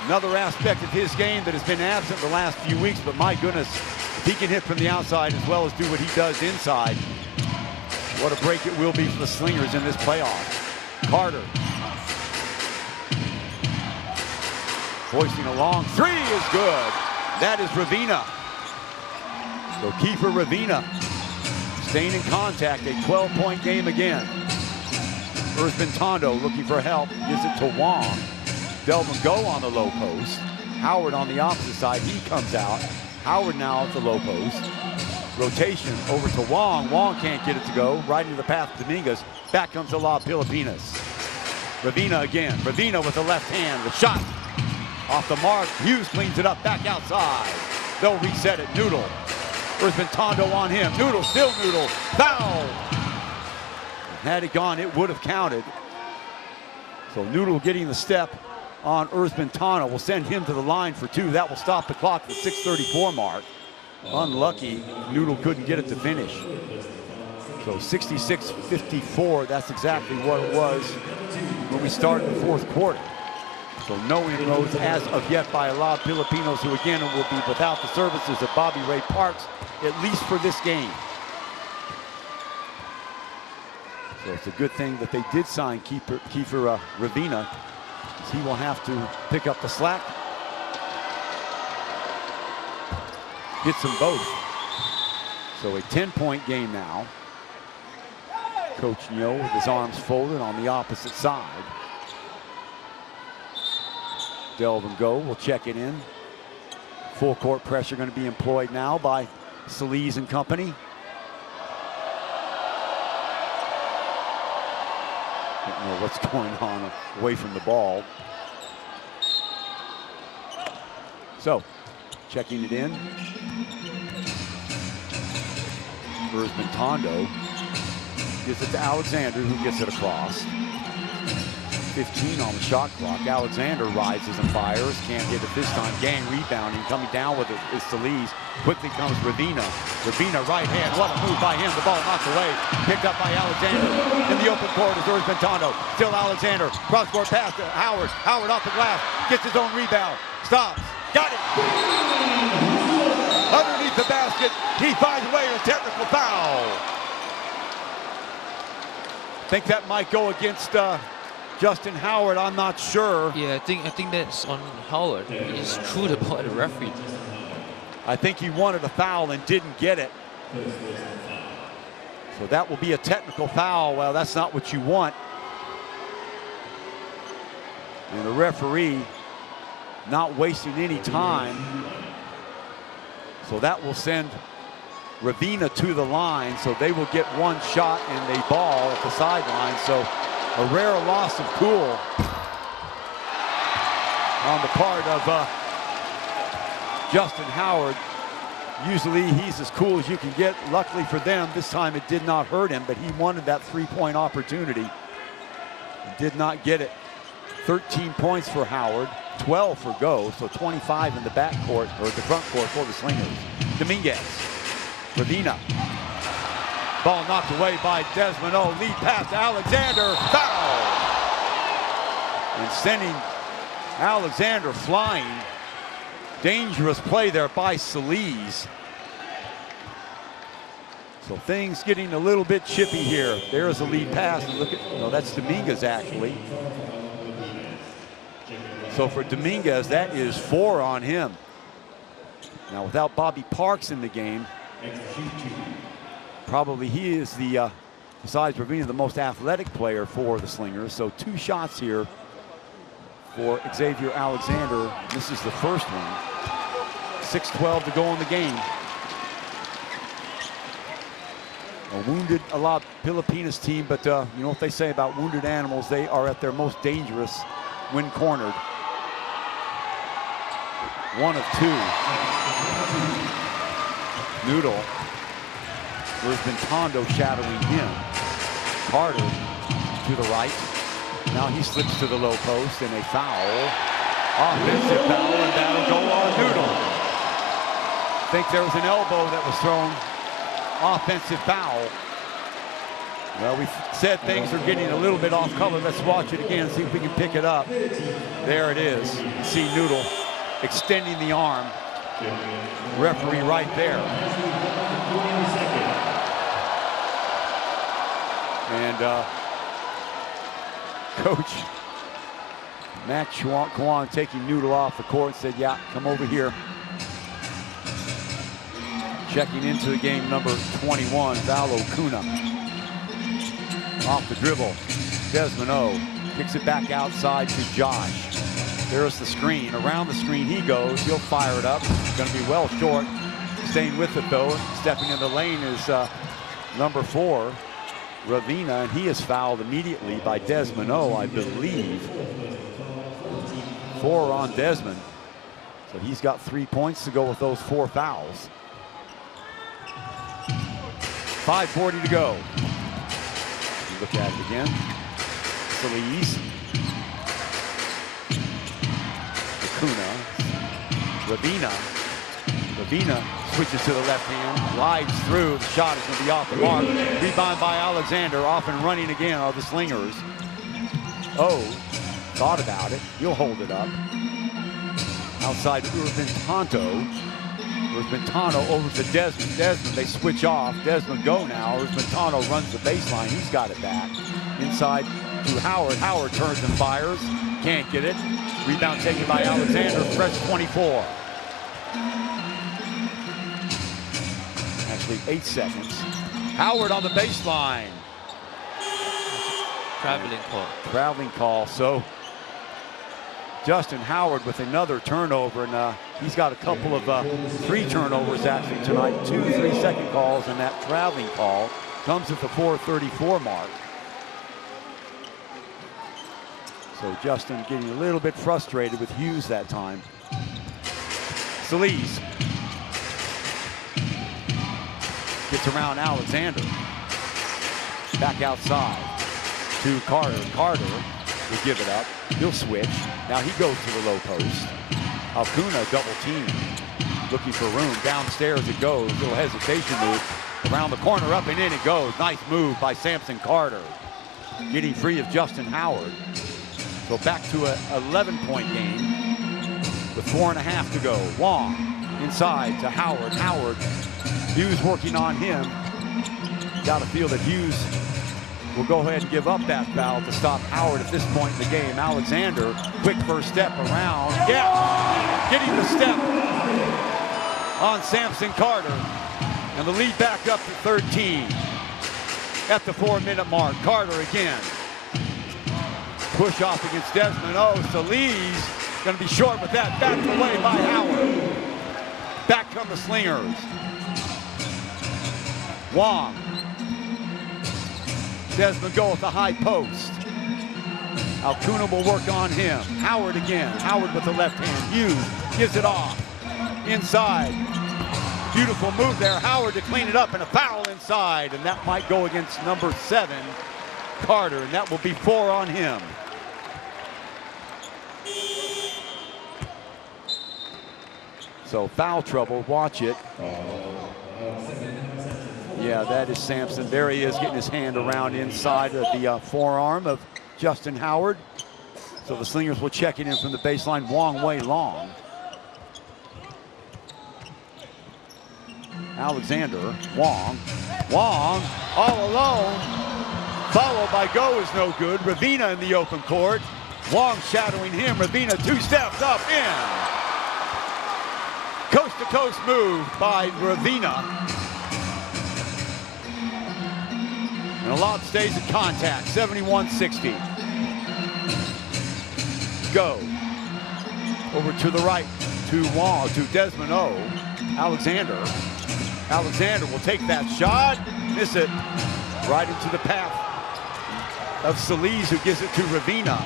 Another aspect of his game that has been absent the last few weeks, but my goodness, if he can hit from the outside as well as do what he does inside, what a break it will be for the Slingers in this playoff. Carter. Hoisting a long 3 is good. That is Ravina. So keeper Ravina staying in contact, a 12-point game again. Urbin Tonto looking for help, gives it to Wong. Delvin Go on the low post. Howard on the opposite side, he comes out. Howard now at the low post. Rotation over to Wong. Wong can't get it to go. Right into the path of Dominguez. Back comes Alab Pilipinas. Ravina again. Ravina with the left hand. The shot off the mark. Hughes cleans it up back outside. They'll reset it. Noodle. Urbin Tonto on him. Noodle, still Noodle. Foul. Had it gone, it would have counted. So Noodle getting the step on Urbin Tonto will send him to the line for 2. That will stop the clock at the 6:34 mark. Unlucky, Noodle couldn't get it to finish. So 66-54, that's exactly what it was when we started the 4th quarter. So no inroads as of yet by Alab Pilipinas, who again will be without the services of Bobby Ray Parks, at least for this game. So it's a good thing that they did sign Kiefer Ravina. He will have to pick up the slack. Gets them both. So a 10-point game now. Coach Nyo with his arms folded on the opposite side. Delve and go will check it in. Full court pressure going to be employed now by Salise and company. Don't know what's going on away from the ball. So, checking it in. Tondo gives it to Alexander, who gets it across. 15 on the shot clock. Alexander rises and fires. Can't get it this time. Gang rebounding. Coming down with it is Salise. Quickly comes Ravina. Ravina right hand. What a move by him. The ball knocked away. Picked up by Alexander. In the open court is Tondo. Still Alexander. Cross-court pass to Howard. Howard off the glass. Gets his own rebound. Stops. Got it. Underneath the basket. He finds a way to a technical foul. Think that might go against Justin Howard, I'm not sure. Yeah, I think that's on Howard. He just threw the ball at the referee. I think he wanted a foul and didn't get it. So that will be a technical foul. Well, that's not what you want. And the referee not wasting any time. So that will send Ravina to the line. So they will get one shot and a ball at the sideline. So a rare loss of cool on the part of Justin Howard. Usually he's as cool as you can get. Luckily for them, this time it did not hurt him, but he wanted that three-point opportunity. Did not get it. 13 points for Howard, 12 for Go, so 25 in the backcourt, or the front court for the Slingers. Dominguez, Ravina. Ball knocked away by Desmond. Lead pass to Alexander. Foul! And sending Alexander flying. Dangerous play there by Salise. So things getting a little bit chippy here. There's a lead pass. Look at, no, that's Dominguez actually. So for Dominguez, that is 4 on him. Now without Bobby Parks in the game, probably he is the, besides Ravina, the most athletic player for the Slingers. So 2 shots here for Xavier Alexander. This is the first one. 6:12 to go in the game. A wounded Alab Pilipinas team, but you know what they say about wounded animals, they are at their most dangerous when cornered. 1 of 2. Noodle. Tondo shadowing him. Carter to the right. Now he slips to the low post and a foul. Offensive foul, and that'll go on Noodle. I think there was an elbow that was thrown. Offensive foul. Well, we said things are getting a little bit off color. Let's watch it again, see if we can pick it up. There it is. You see Noodle extending the arm. Referee right there. And Coach Matt Kwan taking Noodle off the court, said, yeah, come over here. Checking into the game, number 21, Valo Kuna. Off the dribble, Desmond O kicks it back outside to Josh. There's the screen. Around the screen he goes. He'll fire it up. Going to be well short. Staying with it, though. Stepping in the lane is number 4, Ravina, and he is fouled immediately by Desmond O, I believe. 4 on Desmond. So he's got 3 points to go with those 4 fouls. 5:40 to go. Look at it again. Salise. Kuna. Ravina switches to the left hand, glides through. The shot is going to be off the mark. Rebound by Alexander, off and running again are the Slingers. Thought about it. He'll hold it up. Outside Tonto. Ursmantano over to Desmond. Desmond, they switch off. Desmond go now. Ursmantano runs the baseline. He's got it back. Inside to Howard. Howard turns and fires. Can't get it. Rebound taken by Alexander. Fresh 24. Actually, 8 seconds. Howard on the baseline. Traveling call. Traveling call. So Justin Howard with another turnover, and he's got a couple of 3 turnovers actually tonight. 2 3-second calls, and that traveling call comes at the 4:34 mark. So Justin getting a little bit frustrated with Hughes that time. Salise gets around Alexander. Back outside to Carter. Carter will give it up. He'll switch. Now he goes to the low post. Alcuna double team. Looking for room. Downstairs it goes. Little hesitation move. Around the corner, up and in it goes. Nice move by Samson Carter. Getting free of Justin Howard. So back to an 11-point game with 4.5 to go. Wong inside to Howard. Howard. Hughes working on him. Got to feel that Hughes will go ahead and give up that foul to stop Howard at this point in the game. Alexander, quick first step around. Yeah, getting the step on Samson Carter. And the lead back up to 13 at the 4-minute mark. Carter again. Push off against Desmond. Oh, Salise going to be short with that. Backed away by Howard. Back come the Slingers. Wong. Desmond go with the high post. Alcuna will work on him. Howard again. Howard with the left hand. Hughes gives it off. Inside. Beautiful move there. Howard to clean it up, and a foul inside. And that might go against number 7, Carter. And that will be 4 on him. So foul trouble. Watch it. Yeah, that is Sampson. There he is getting his hand around inside of the forearm of Justin Howard. So the Slingers will check it in from the baseline. Wong way long. Alexander, Wong. Wong all alone. Followed by Go is no good. Ravina in the open court. Wong shadowing him. Ravina 2 steps up in. Coast to coast move by Ravina. And Alab stays in contact, 71-60. Go. Over to the right, to Wong, to Desmond O. Alexander. Alexander will take that shot, miss it. Right into the path of Salise, who gives it to Ravina.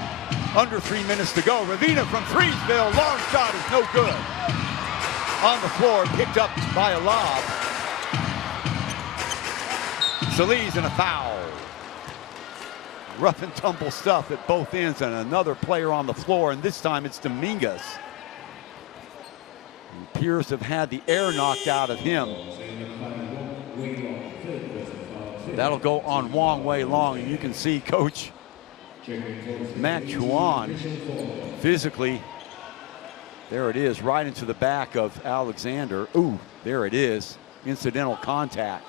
Under 3 minutes to go. Ravina from Threesville, long shot is no good. On the floor, picked up by Alab. Salise and a foul. Rough and tumble stuff at both ends, and another player on the floor, and this time it's Dominguez. He appears to have had the air knocked out of him. That'll go on Wong way long, and you can see Coach Matt Chuan physically. There it is, right into the back of Alexander. Ooh, there it is, incidental contact.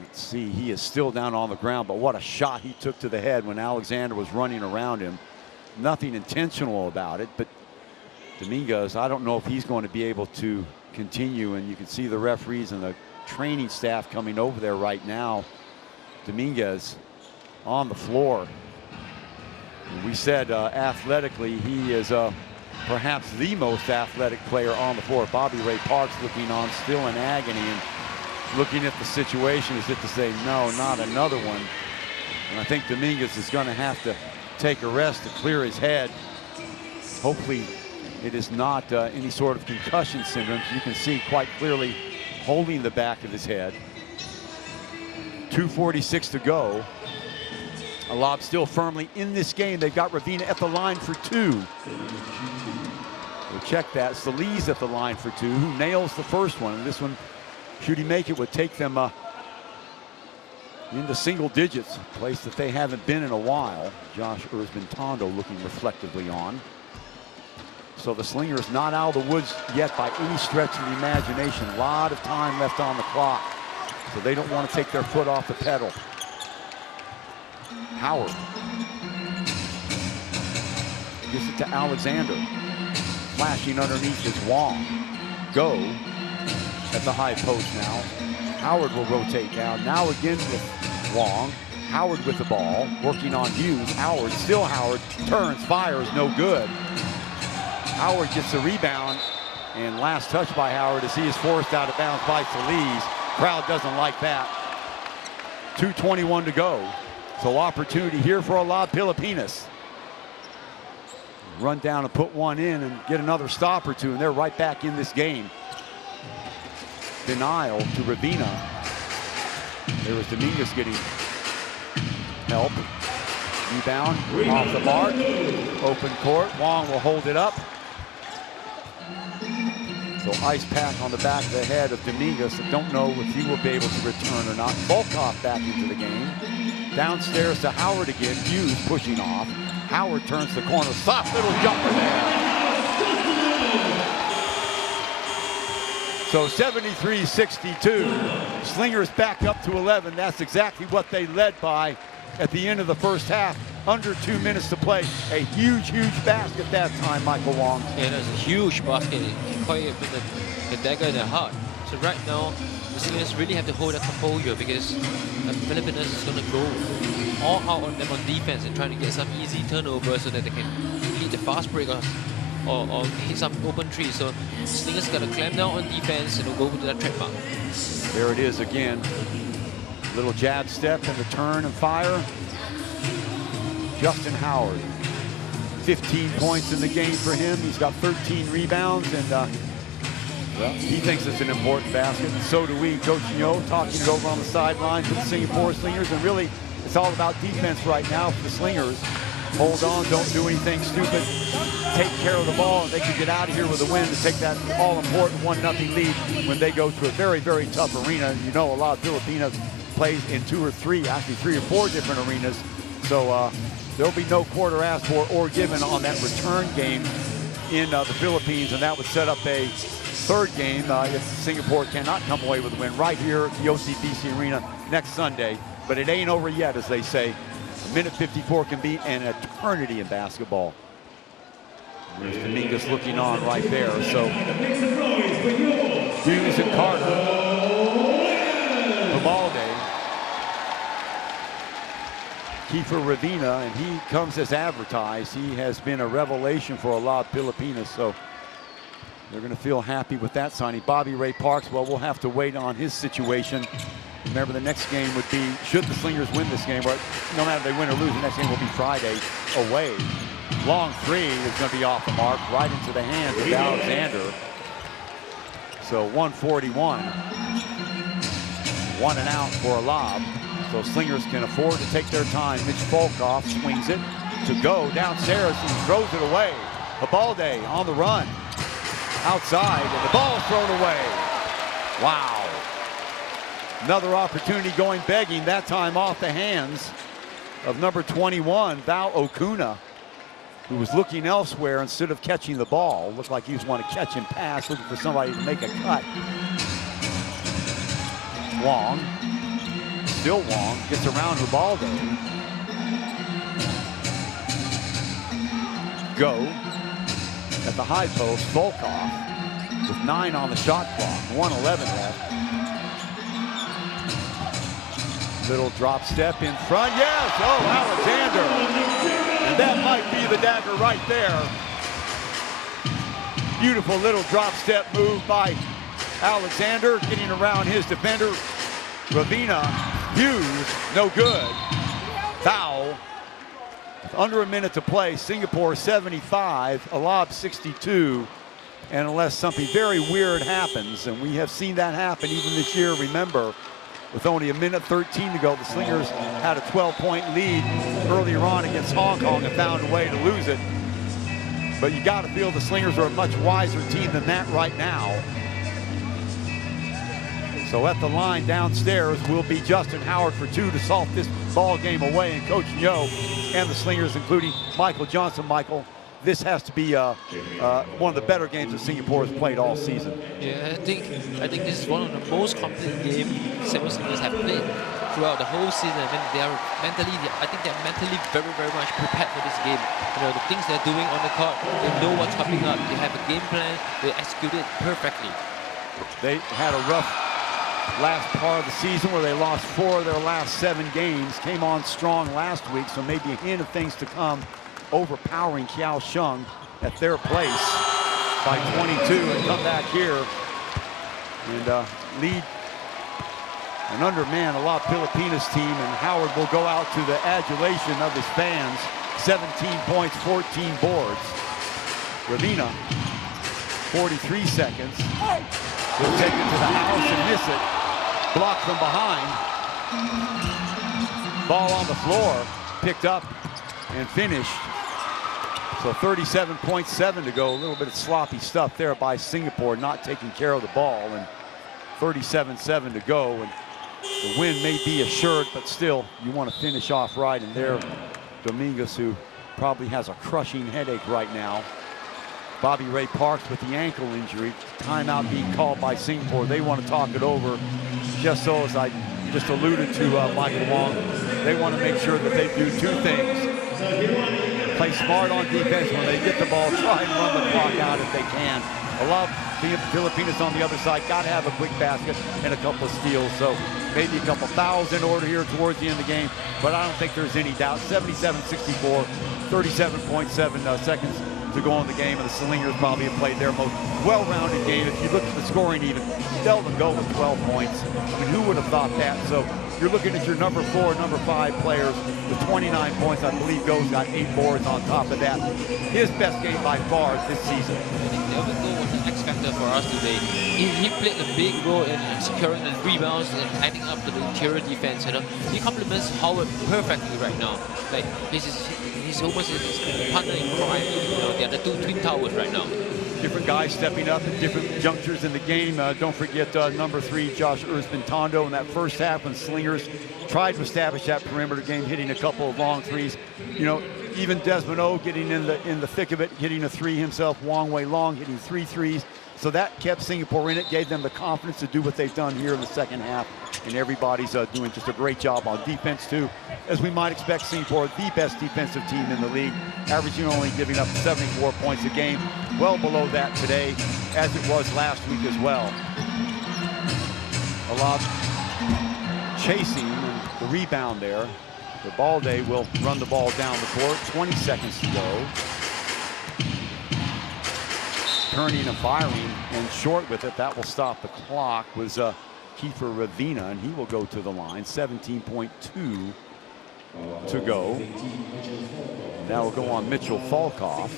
Let's see, he is still down on the ground, but what a shot he took to the head when Alexander was running around him. Nothing intentional about it, but Dominguez, I don't know if he's going to be able to continue, and you can see the referees and the training staff coming over there right now. Dominguez on the floor. And we said athletically, he is perhaps the most athletic player on the floor. Bobby Ray Parks looking on, still in agony, and looking at the situation as if to say, no, not another one. And I think Dominguez is going to have to take a rest to clear his head. Hopefully it is not any sort of concussion syndrome. You can see quite clearly holding the back of his head. 2:46 to go. Alab still firmly in this game. They've got Ravina at the line for 2. We'll check that. Salise at the line for 2, who nails the first one. And this one, should he make it, would take them into single digits, a place that they haven't been in a while. Josh Ursmantano looking reflectively on. So the Slingers not out of the woods yet by any stretch of the imagination. A lot of time left on the clock. So they don't want to take their foot off the pedal. Howard gives it to Alexander. Flashing underneath is Wong. Go at the high post now. Howard will rotate down. Now again with Wong. Howard with the ball, working on Hughes. Howard, still Howard, turns, fires, no good. Howard gets the rebound, and last touch by Howard as he is forced out of bounds by Feliz. Crowd doesn't like that. 2:21 to go. So opportunity here for Alab Pilipinas. Run down and put one in and get another stop or two, and they're right back in this game. Denial to Ravina. There was Dominguez getting help. Rebound off the mark. Open court. Wong will hold it up. So ice pack on the back of the head of Dominguez. I don't know if he will be able to return or not. Volkov back into the game. Downstairs to Howard again. Hughes pushing off. Howard turns the corner. Soft little jumper there. So 73-62. Slingers back up to 11. That's exactly what they led by at the end of the first half. Under 2 minutes to play. A huge, huge basket that time, Michael Wong. Yeah, that's a huge basket. Quite with the dagger in the heart. So right now, the Slingers really have to hold that composure because Pilipinas is going to go all out on them on defense and trying to get some easy turnover so that they can hit the fast break or hit some open trees. So Slingers got to clamp down on defense and go to that trademark. There it is again. Little jab step and the turn and fire. Justin Howard, 15 points in the game for him. He's got 13 rebounds, and well, he thinks it's an important basket, and so do we. Coach Yo talking it over on the sidelines with the Singapore Slingers, and really, it's all about defense right now for the Slingers. Hold on, don't do anything stupid. Take care of the ball, and they can get out of here with a win to take that all-important 1-0 lead when they go to a very, very tough arena. You know, a lot of Filipinas plays in 2 or 3, actually 3 or 4 different arenas. So there'll be no quarter asked for or given on that return game in the Philippines, and that would set up a third game if Singapore cannot come away with a win right here at the OCBC Arena next Sunday. But it ain't over yet, as they say. A minute 54 can be an eternity in basketball. There's Dominguez looking on right there. So Hughes and Carter. Babalde. Kiefer Ravina, and he comes as advertised. He has been a revelation for Alab Pilipinas, so they're going to feel happy with that signing. Bobby Ray Parks, well, we'll have to wait on his situation. Remember, the next game would be, should the Slingers win this game, no matter if they win or lose, the next game will be Friday away. Long three is going to be off the mark, right into the hands of Alexander. So 141. 1 and out for Alab. So Slingers can afford to take their time. Mitch Volkov swings it to go downstairs and throws it away. Babalde on the run. Outside, and the ball is thrown away. Wow. Another opportunity going begging, that time off the hands of number 21, Val Okuna, who was looking elsewhere instead of catching the ball. Looked like he was wanting to catch and pass, looking for somebody to make a cut. Wong. Still Wong, gets around Ubaldo. Go at the high post, Volkov with 9 on the shot clock, 1:11 left. Little drop step in front, yes, oh, Alexander. And that might be the dagger right there. Beautiful little drop step move by Alexander, getting around his defender. Ravina, Hughes, no good. Foul. Under a minute to play, Singapore 75, Alab 62. And unless something very weird happens, and we have seen that happen even this year, remember, with only a minute 13 to go, the Slingers had a 12-point lead earlier on against Hong Kong and found a way to lose it. But you got to feel the Slingers are a much wiser team than that right now. So at the line downstairs will be Justin Howard for 2 to salt this ball game away, and Coach Yo and the Slingers, including Michael Johnson, Michael, this has to be one of the better games that Singapore has played all season. Yeah, I think this is one of the most complete games Seven Slingers have played throughout the whole season. I mean, I think they're mentally very, very much prepared for this game. You know, the things they're doing on the court, they know what's coming up. They have a game plan. They execute it perfectly. They had a rough last part of the season where they lost 4 of their last 7 games. Came on strong last week, so maybe a hint of things to come. Overpowering Kaohsiung at their place by 22 and come back here and lead an undermanned Alab Pilipinas team, and Howard will go out to the adulation of his fans. 17 points, 14 boards. Ravina, 43 seconds. He'll take it to the house and miss it. Blocked from behind. Ball on the floor, picked up and finished. So 37.7 to go. A little bit of sloppy stuff there by Singapore, not taking care of the ball, and 37-7 to go. And the win may be assured, but still, you want to finish off right. And there, Dominguez, who probably has a crushing headache right now. Bobby Ray Parks with the ankle injury. Timeout being called by Singapore. They want to talk it over. Just so, as I just alluded to, Michael Wong, they want to make sure that they do 2 things. Play smart on defense when they get the ball. Try and run the clock out if they can. Alab Pilipinas on the other side. Got to have a quick basket and a couple of steals. So maybe a couple fouls in order here towards the end of the game. But I don't think there's any doubt. 77-64, 37.7 seconds to go in the game, and the Slingers probably have played their most well-rounded game. If you look at the scoring even, Delvin go with 12 points. I mean, who would have thought that? So you're looking at your number 4, number 5 players with 29 points. I believe Go's got 8 boards on top of that. His best game by far this season. I think Delvin Go was an X factor for us today. He played a big role in securing the rebounds and adding up to the interior defense. You know, he complements Howard perfectly right now. Like he's almost his partner in crime. You know, they're the 2 twin towers right now. Different guys stepping up at different junctures in the game. Don't forget number 3, Josh Erzbin-Tondo in that first half when Slingers tried to establish that perimeter game, hitting a couple of long threes. You know, even Desmond O getting in the thick of it, hitting a 3 himself. Wong Wei Long hitting 3 threes. So that kept Singapore in it, gave them the confidence to do what they've done here in the second half. And everybody's doing just a great job on defense, too. As we might expect, Singapore, the best defensive team in the league, averaging only giving up 74 points a game. Well below that today, as it was last week as well. Alab chasing the rebound there. The Balde will run the ball down the court. 20 seconds to go. Turning and firing and short with it. That will stop the clock. Was Kiefer Ravina, and he will go to the line. 17.2 to go. That will go on Mitchell Falkoff.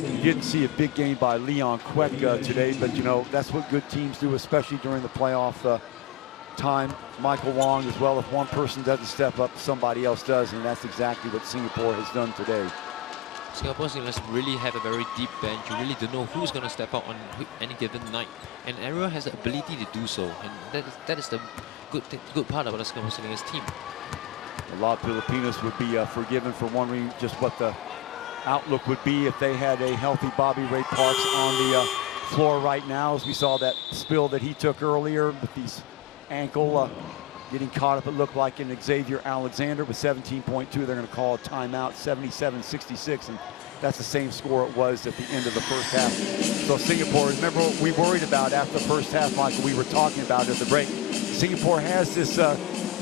You didn't see a big game by Leon Quetka today, but you know, that's what good teams do, especially during the playoff time. Michael Wong as well. If one person doesn't step up, somebody else does, and that's exactly what Singapore has done today. Singapore Slingers really have a very deep bench. You really don't know who's going to step up on any given night, and everyone has the ability to do so, and that is the good part about the Singapore Slingers team. Alab Pilipinas would be forgiven for wondering just what the outlook would be if they had a healthy Bobby Ray Parks on the floor right now, as we saw that spill that he took earlier with these ankle getting caught up. It looked like in Xavier Alexander with 17.2. They're going to call a timeout. 77-66, and that's the same score it was at the end of the first half. So Singapore, remember what we worried about after the first half, Michael, we were talking about at the break. Singapore has this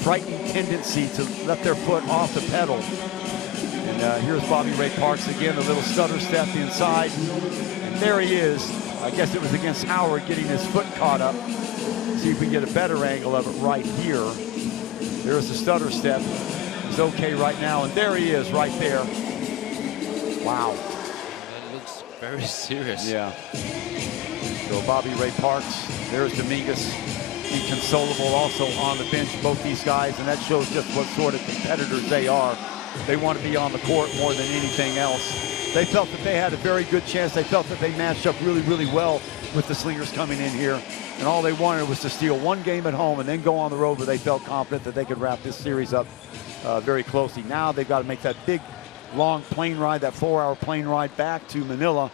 frightening tendency to let their foot off the pedal. And here's Bobby Ray Parks again, a little stutter step inside. And there he is. I guess it was against Howard, getting his foot caught up. See if we can get a better angle of it right here. There's the stutter step. He's okay right now, and there he is right there. Wow. That looks very serious. Yeah. So Bobby Ray Parks, there's Dominguez, inconsolable also on the bench, both these guys, and that shows just what sort of competitors they are. They want to be on the court more than anything else. They felt that they had a very good chance. They felt that they matched up really, really well with the Slingers coming in here. And all they wanted was to steal one game at home and then go on the road where they felt confident that they could wrap this series up very closely. Now they've got to make that big, long plane ride, that 4-hour plane ride back to Manila,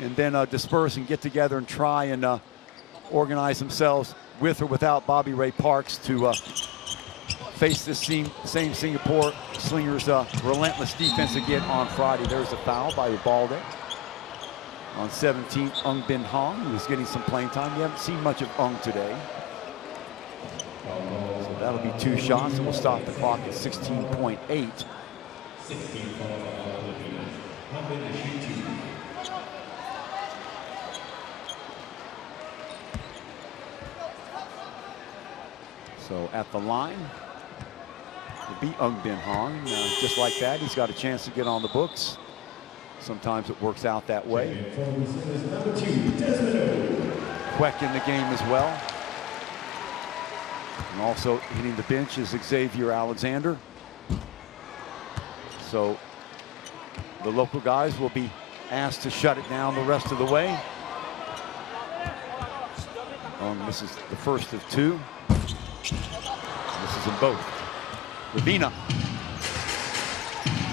and then disperse and get together and try and organize themselves with or without Bobby Ray Parks to face this same Singapore Slingers relentless defense again on Friday. There's a foul by Ubalde on 17, Ung Bin Hong, who's getting some playing time. You haven't seen much of Ung today. So that'll be 2 shots, and we'll stop the clock at 16.8. So at the line will be Ung Bin Hong. Just like that, he's got a chance to get on the books. Sometimes it works out that way. Queck in the game as well. And also hitting the bench is Xavier Alexander. So the local guys will be asked to shut it down the rest of the way. This is the first of 2. This is in both. Ravina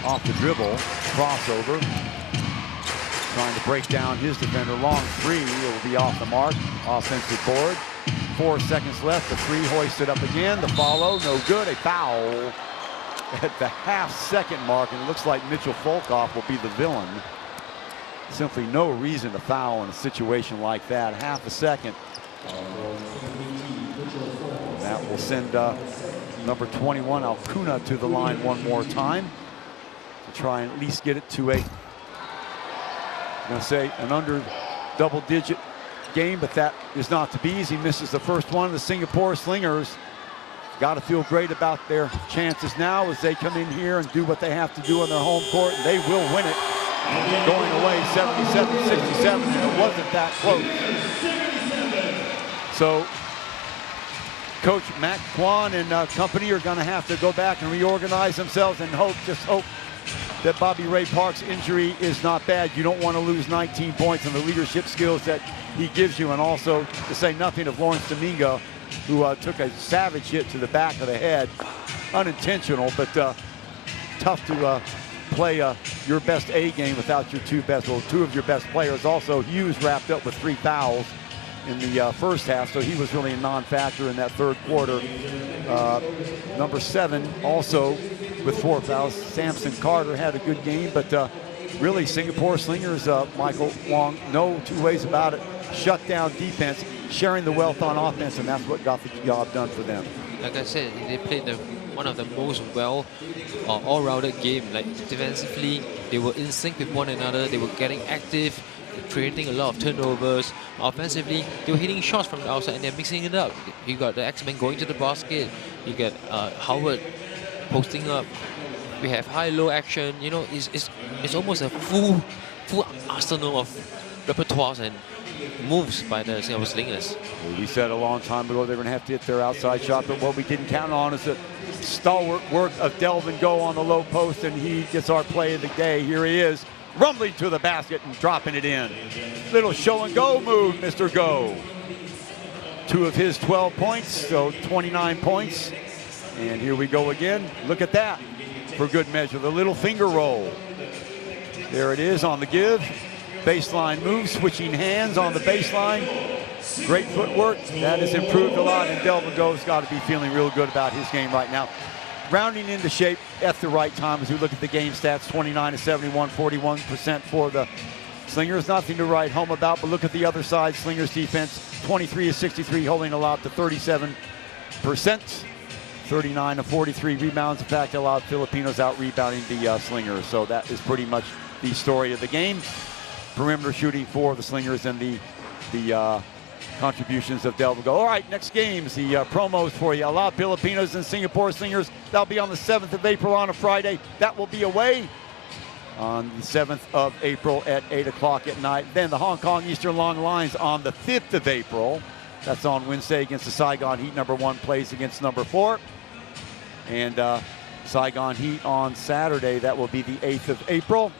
off the dribble, crossover, trying to break down his defender. Long 3, it will be off the mark. Offensive board. 4 seconds left. The 3 hoisted up again. The follow, no good. A foul at the half-second mark, and it looks like Mitchell Folkoff will be the villain. Simply no reason to foul in a situation like that. Half a second. That will send number 21, Alcuna, to the line one more time to try and at least get it to I'm going to say an under double-digit game, but that is not to be as he misses the first one. The Singapore Slingers got to feel great about their chances now as they come in here and do what they have to do on their home court, and they will win it. Going away 77-67, and it wasn't that close. So Coach Mac Kwan and company are going to have to go back and reorganize themselves and just hope that Bobby Ray Parks' injury is not bad. You don't want to lose 19 points and the leadership skills that he gives you, and also to say nothing of Lawrence Domingo, who took a savage hit to the back of the head. Unintentional, but tough to play your best A game without your 2 of your best players. Also, Hughes wrapped up with 3 fouls in the first half, so he was really a non-factor in that third quarter. Number 7 also with 4 fouls. Samson Carter had a good game, but really Singapore Slingers, Michael Wong, no 2 ways about it. Shut down defense, sharing the wealth on offense, and that's what got the job done for them. Like I said, they played one of the most all-rounded game. Like defensively, they were in sync with one another. They were getting active, creating a lot of turnovers. Offensively, they were hitting shots from the outside and they're mixing it up. You got the X-Men going to the basket. You got Howard posting up. We have high-low action. You know, it's almost a full arsenal of repertoires and moves by the Singapore Slingers. We said a long time ago they're going to have to hit their outside shot, but what we didn't count on is the stalwart work of Delvin Go on the low post, and he gets our play of the day. Here he is, rumbling to the basket and dropping it in. Little show and go move, Mr. Go. 2 of his 12 points, so 29 points. And here we go again. Look at that for good measure. The little finger roll. There it is on the give. Baseline move, switching hands on the baseline. Great footwork. That has improved a lot, and Delvin Go's got to be feeling real good about his game right now. Rounding into shape at the right time as we look at the game stats. 29-71, 41% for the Slingers. Nothing to write home about, but look at the other side. Slingers defense, 23-63, holding allowed to 37%. 39-43 rebounds. In fact, allowed Filipinos out rebounding the Slingers. So that is pretty much the story of the game. Perimeter shooting for the Slingers and the contributions of Delvin Go. All right, next games, the promos for you. Alab Pilipinas and Singapore Slingers. That'll be on the 7th of April on a Friday. That will be away on the 7th of April at 8 o'clock at night. Then the Hong Kong Eastern Long Lines on the 5th of April. That's on Wednesday against the Saigon Heat. Number 1 plays against number 4. And Saigon Heat on Saturday. That will be the 8th of April.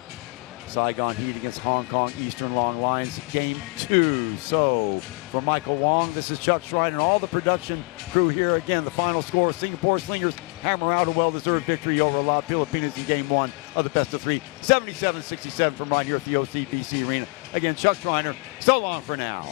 Saigon Heat against Hong Kong Eastern Long Lines, Game 2. So, for Michael Wong, this is Chuck Schreiner and all the production crew here. Again, the final score, Singapore Slingers hammer out a well-deserved victory over Alab Pilipinas in Game 1 of the best of 3. 77-67 from right here at the OCBC Arena. Again, Chuck Schreiner, so long for now.